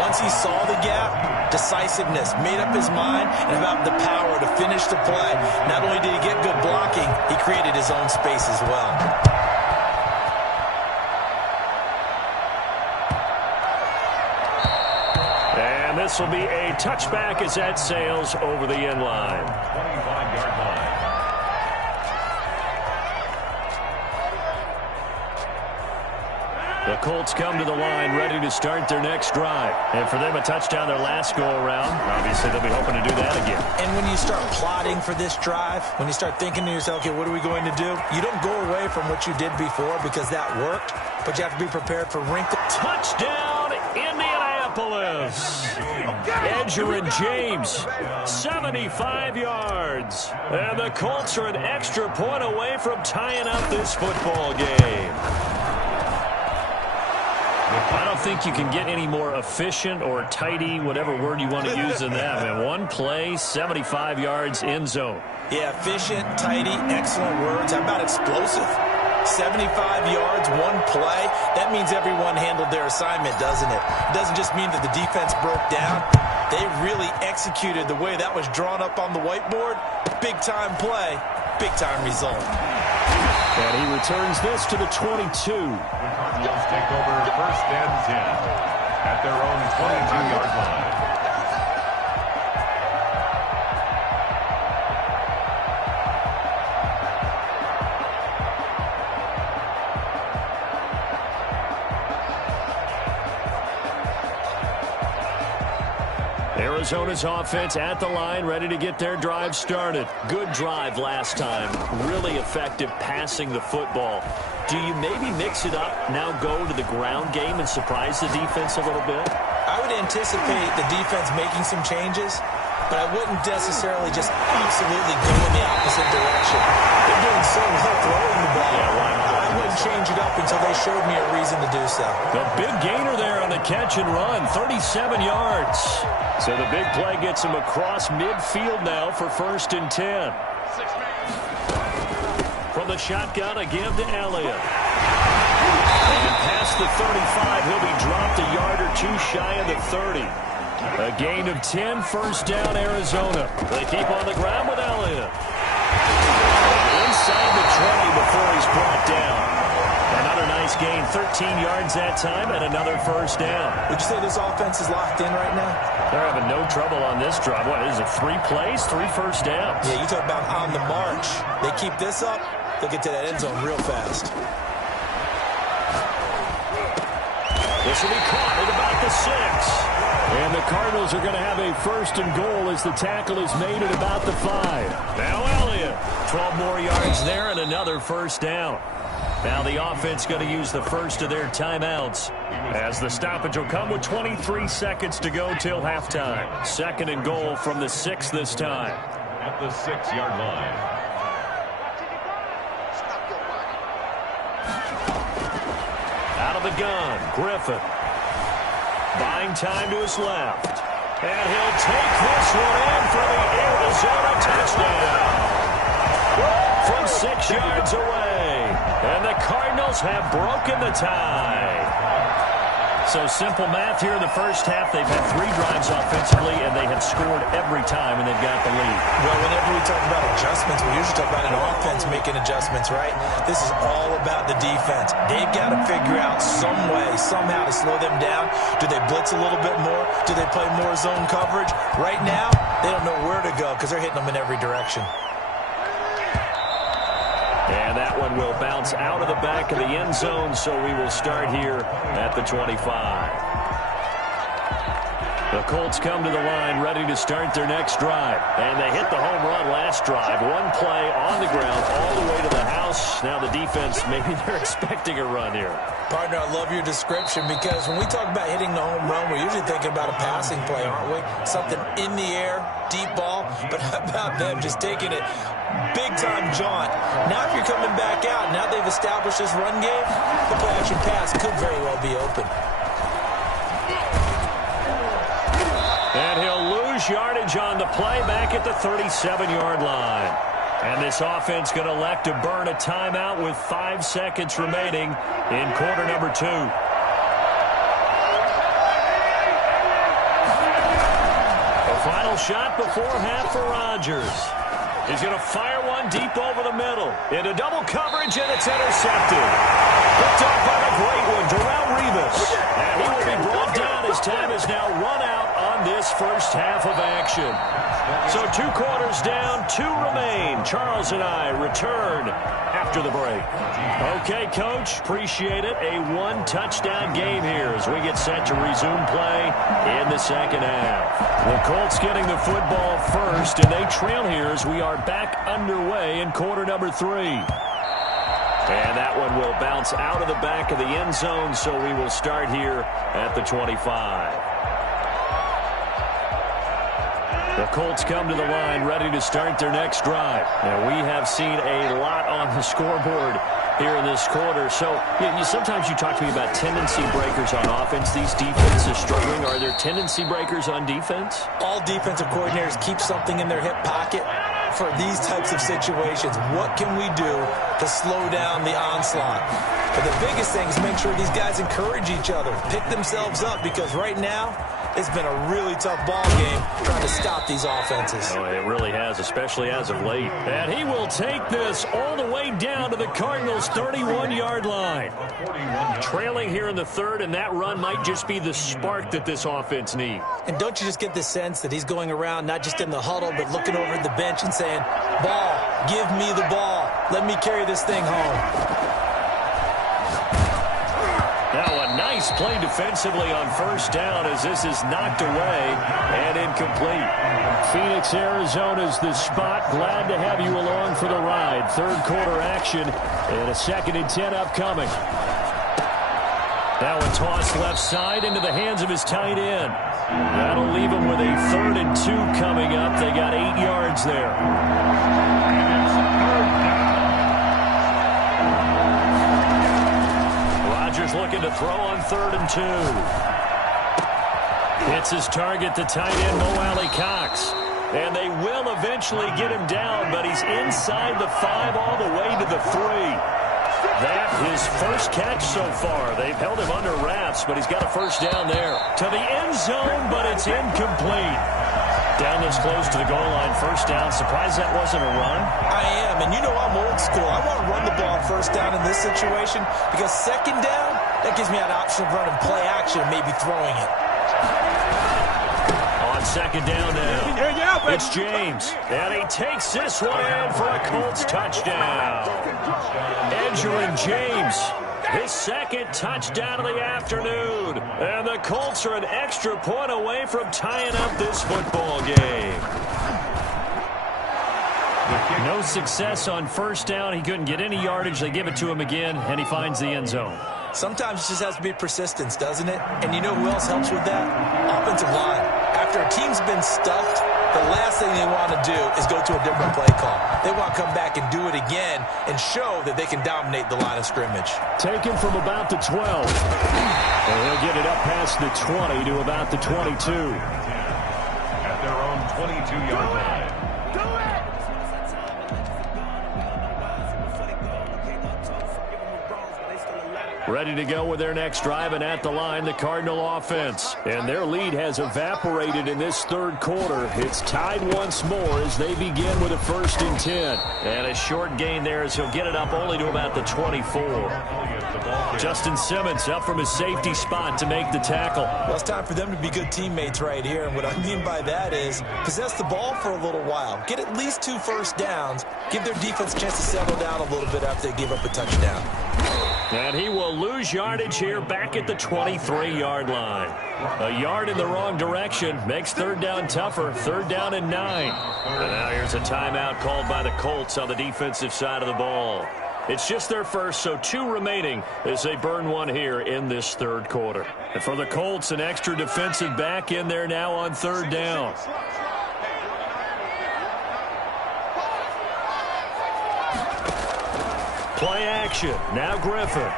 Once he saw the gap, decisiveness, made up his mind, and about the power to finish the play. Not only did he get good blocking, he created his own space as well. And this will be a touchback as that sails over the end line. 25-yard line. The Colts come to the line ready to start their next drive. And for them, a touchdown their last go-around. Obviously, they'll be hoping to do that again. And when you start plotting for this drive, when you start thinking to yourself, okay, what are we going to do? You don't go away from what you did before because that worked, but you have to be prepared for wrinkles. Touchdown, Indianapolis. Edgerrin James, 75 yards. And the Colts are an extra point away from tying up this football game. I don't think you can get any more efficient or tidy, whatever word you want to use in that. Man, one play, 75 yards, end zone. Yeah, efficient, tidy, excellent words. How about explosive? 75 yards, one play. That means everyone handled their assignment, doesn't it? It doesn't just mean that the defense broke down. They really executed the way that was drawn up on the whiteboard. Big-time play, big-time result. And he returns this to the 22. The Cardinals take over 1st and 10 at their own 22-yard line. Arizona's offense at the line, ready to get their drive started. Good drive last time. Really effective passing the football. Do you maybe mix it up, now go to the ground game and surprise the defense a little bit? I would anticipate the defense making some changes, but I wouldn't necessarily just absolutely go in the opposite direction. They're doing so well throwing the ball. I wouldn't change it up until they showed me a reason to do so. The big gainer there on the catch and run, 37 yards. So the big play gets him across midfield now for 1st and 10. From the shotgun, a give to Elliott. And past the 35, he'll be dropped a yard or two shy of the 30. A gain of 10, 1st down, Arizona. They keep on the ground with Elliott. Inside the 20 before he's brought down. Another nice gain, 13 yards that time, and another 1st down. Would you say this offense is locked in right now? They're having no trouble on this drive. What is it, 3 plays, 3 first downs? Yeah, you talk about on the march. They keep this up, they'll get to that end zone real fast. This will be caught at about the 6. And the Cardinals are going to have a 1st and goal as the tackle is made at about the 5. Now Elliott, 12 more yards there and another 1st down. Now the offense going to use the first of their timeouts as the stoppage will come with 23 seconds to go till halftime. 2nd and goal from the 6 this time. At the 6-yard line. Out of the gun, Griffin. Buying time to his left. And he'll take this one in for the Arizona touchdown. From 6 yards away. And the Cardinals have broken the tie. So simple math here in the first half. They've had 3 drives offensively, and they have scored every time, and they've got the lead. Well, whenever we talk about adjustments, we usually talk about an offense making adjustments, right? This is all about the defense. They've got to figure out some way, somehow to slow them down. Do they blitz a little bit more? Do they play more zone coverage? Right now, they don't know where to go because they're hitting them in every direction. And that one will bounce out of the back of the end zone, so we will start here at the 25. The Colts come to the line ready to start their next drive. And they hit the home run last drive. One play on the ground all the way to the house. Now the defense, maybe they're expecting a run here. Partner, I love your description because when we talk about hitting the home run, we're usually thinking about a passing play, aren't we? Something in the air, deep ball. But how about them just taking it big-time jaunt? Now if you're coming back out, now they've established this run game, the play-action pass could very well be open. And he'll lose lose yardage on the play back at the 37-yard line. And this offense going to elect to burn a timeout with 5 seconds remaining in quarter number 2. A final shot before half for Rodgers. He's going to fire one deep over the middle. Into double coverage, and it's intercepted. Picked off by the great one, Darrelle Revis. And he will be brought down as time is now run out on this first half of action. So 2 quarters down, 2 remain. Charles and I return after the break. Okay, Coach, appreciate it. A 1-touchdown game here as we get set to resume play in the second half. The Colts getting the football first, and they trail here as we are back underway in quarter number 3. And that one will bounce out of the back of the end zone, so we will start here at the 25. The Colts come to the line ready to start their next drive. And we have seen a lot on the scoreboard here in this quarter. So sometimes you talk to me about tendency breakers on offense. These defenses struggling. Are there tendency breakers on defense? All defensive coordinators keep something in their hip pocket for these types of situations. What can we do to slow down the onslaught? But the biggest thing is make sure these guys encourage each other, pick themselves up, because right now it's been a really tough ball game trying to stop these offenses. Oh, it really has, especially as of late. And he will take this all the way down to the Cardinals' 31-yard line. Trailing here in the third, and that run might just be the spark that this offense needs. And don't you just get the sense that he's going around, not just in the huddle, but looking over at the bench and saying, ball, give me the ball. Let me carry this thing home. Now a nice play defensively on first down as this is knocked away and incomplete. Phoenix, Arizona's the spot. Glad to have you along for the ride. Third quarter action and a 2nd and 10 upcoming. Now a toss left side into the hands of his tight end. That'll leave him with a 3rd and 2 coming up. They got 8 yards there. Looking to throw on 3rd and 2. Hits his target, the tight end, Mo Alley-Cox. And they will eventually get him down, but he's inside the 5 all the way to the 3. That his first catch so far. They've held him under wraps, but he's got a first down there. To the end zone, but it's incomplete. Down this close to the goal line, first down. Surprised that wasn't a run? I am, and you know I'm old school. I want to run the ball first down in this situation because second down, that gives me an option of running play action and maybe throwing it. On second down now, it's James, and he takes this one in for a Colts touchdown. Edgerrin James, his 2nd touchdown of the afternoon. And the Colts are an extra point away from tying up this football game. No success on first down. He couldn't get any yardage. They give it to him again, and he finds the end zone. Sometimes it just has to be persistence, doesn't it? And you know who else helps with that? Offensive line. After a team's been stuffed, the last thing they want to do is go to a different play call. They want to come back and do it again and show that they can dominate the line of scrimmage. Taken from about the 12. And he'll get it up past the 20 to about the 22. At their own 22-yard line. Ready to go with their next drive, and at the line, the Cardinal offense. And their lead has evaporated in this third quarter. It's tied once more as they begin with a 1st and 10. And a short gain there as he'll get it up only to about the 24. Justin Simmons up from his safety spot to make the tackle. Well, it's time for them to be good teammates right here. And what I mean by that is possess the ball for a little while. Get at least 2 first downs. Give their defense a chance to settle down a little bit after they give up a touchdown. And he will lose yardage here back at the 23-yard line. A yard in the wrong direction makes third down tougher. 3rd down and 9. And now here's a timeout called by the Colts on the defensive side of the ball. It's just their first, so 2 remaining as they burn one here in this third quarter. And for the Colts, an extra defensive back in there now on 3rd down. Play action. Now Griffin.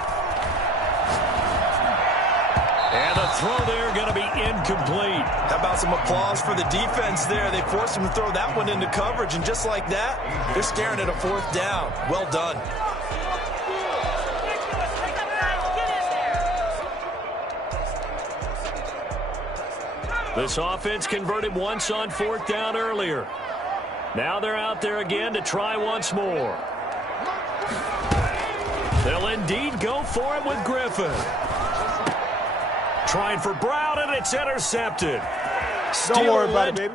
And the throw there going to be incomplete. How about some applause for the defense there? They forced him to throw that one into coverage, and just like that, they're staring at a fourth down. Well done. This offense converted once on fourth down earlier. Now they're out there again to try once more. They'll indeed go for it with Griffin. Trying for Brown, and it's intercepted. Don't worry about it, baby.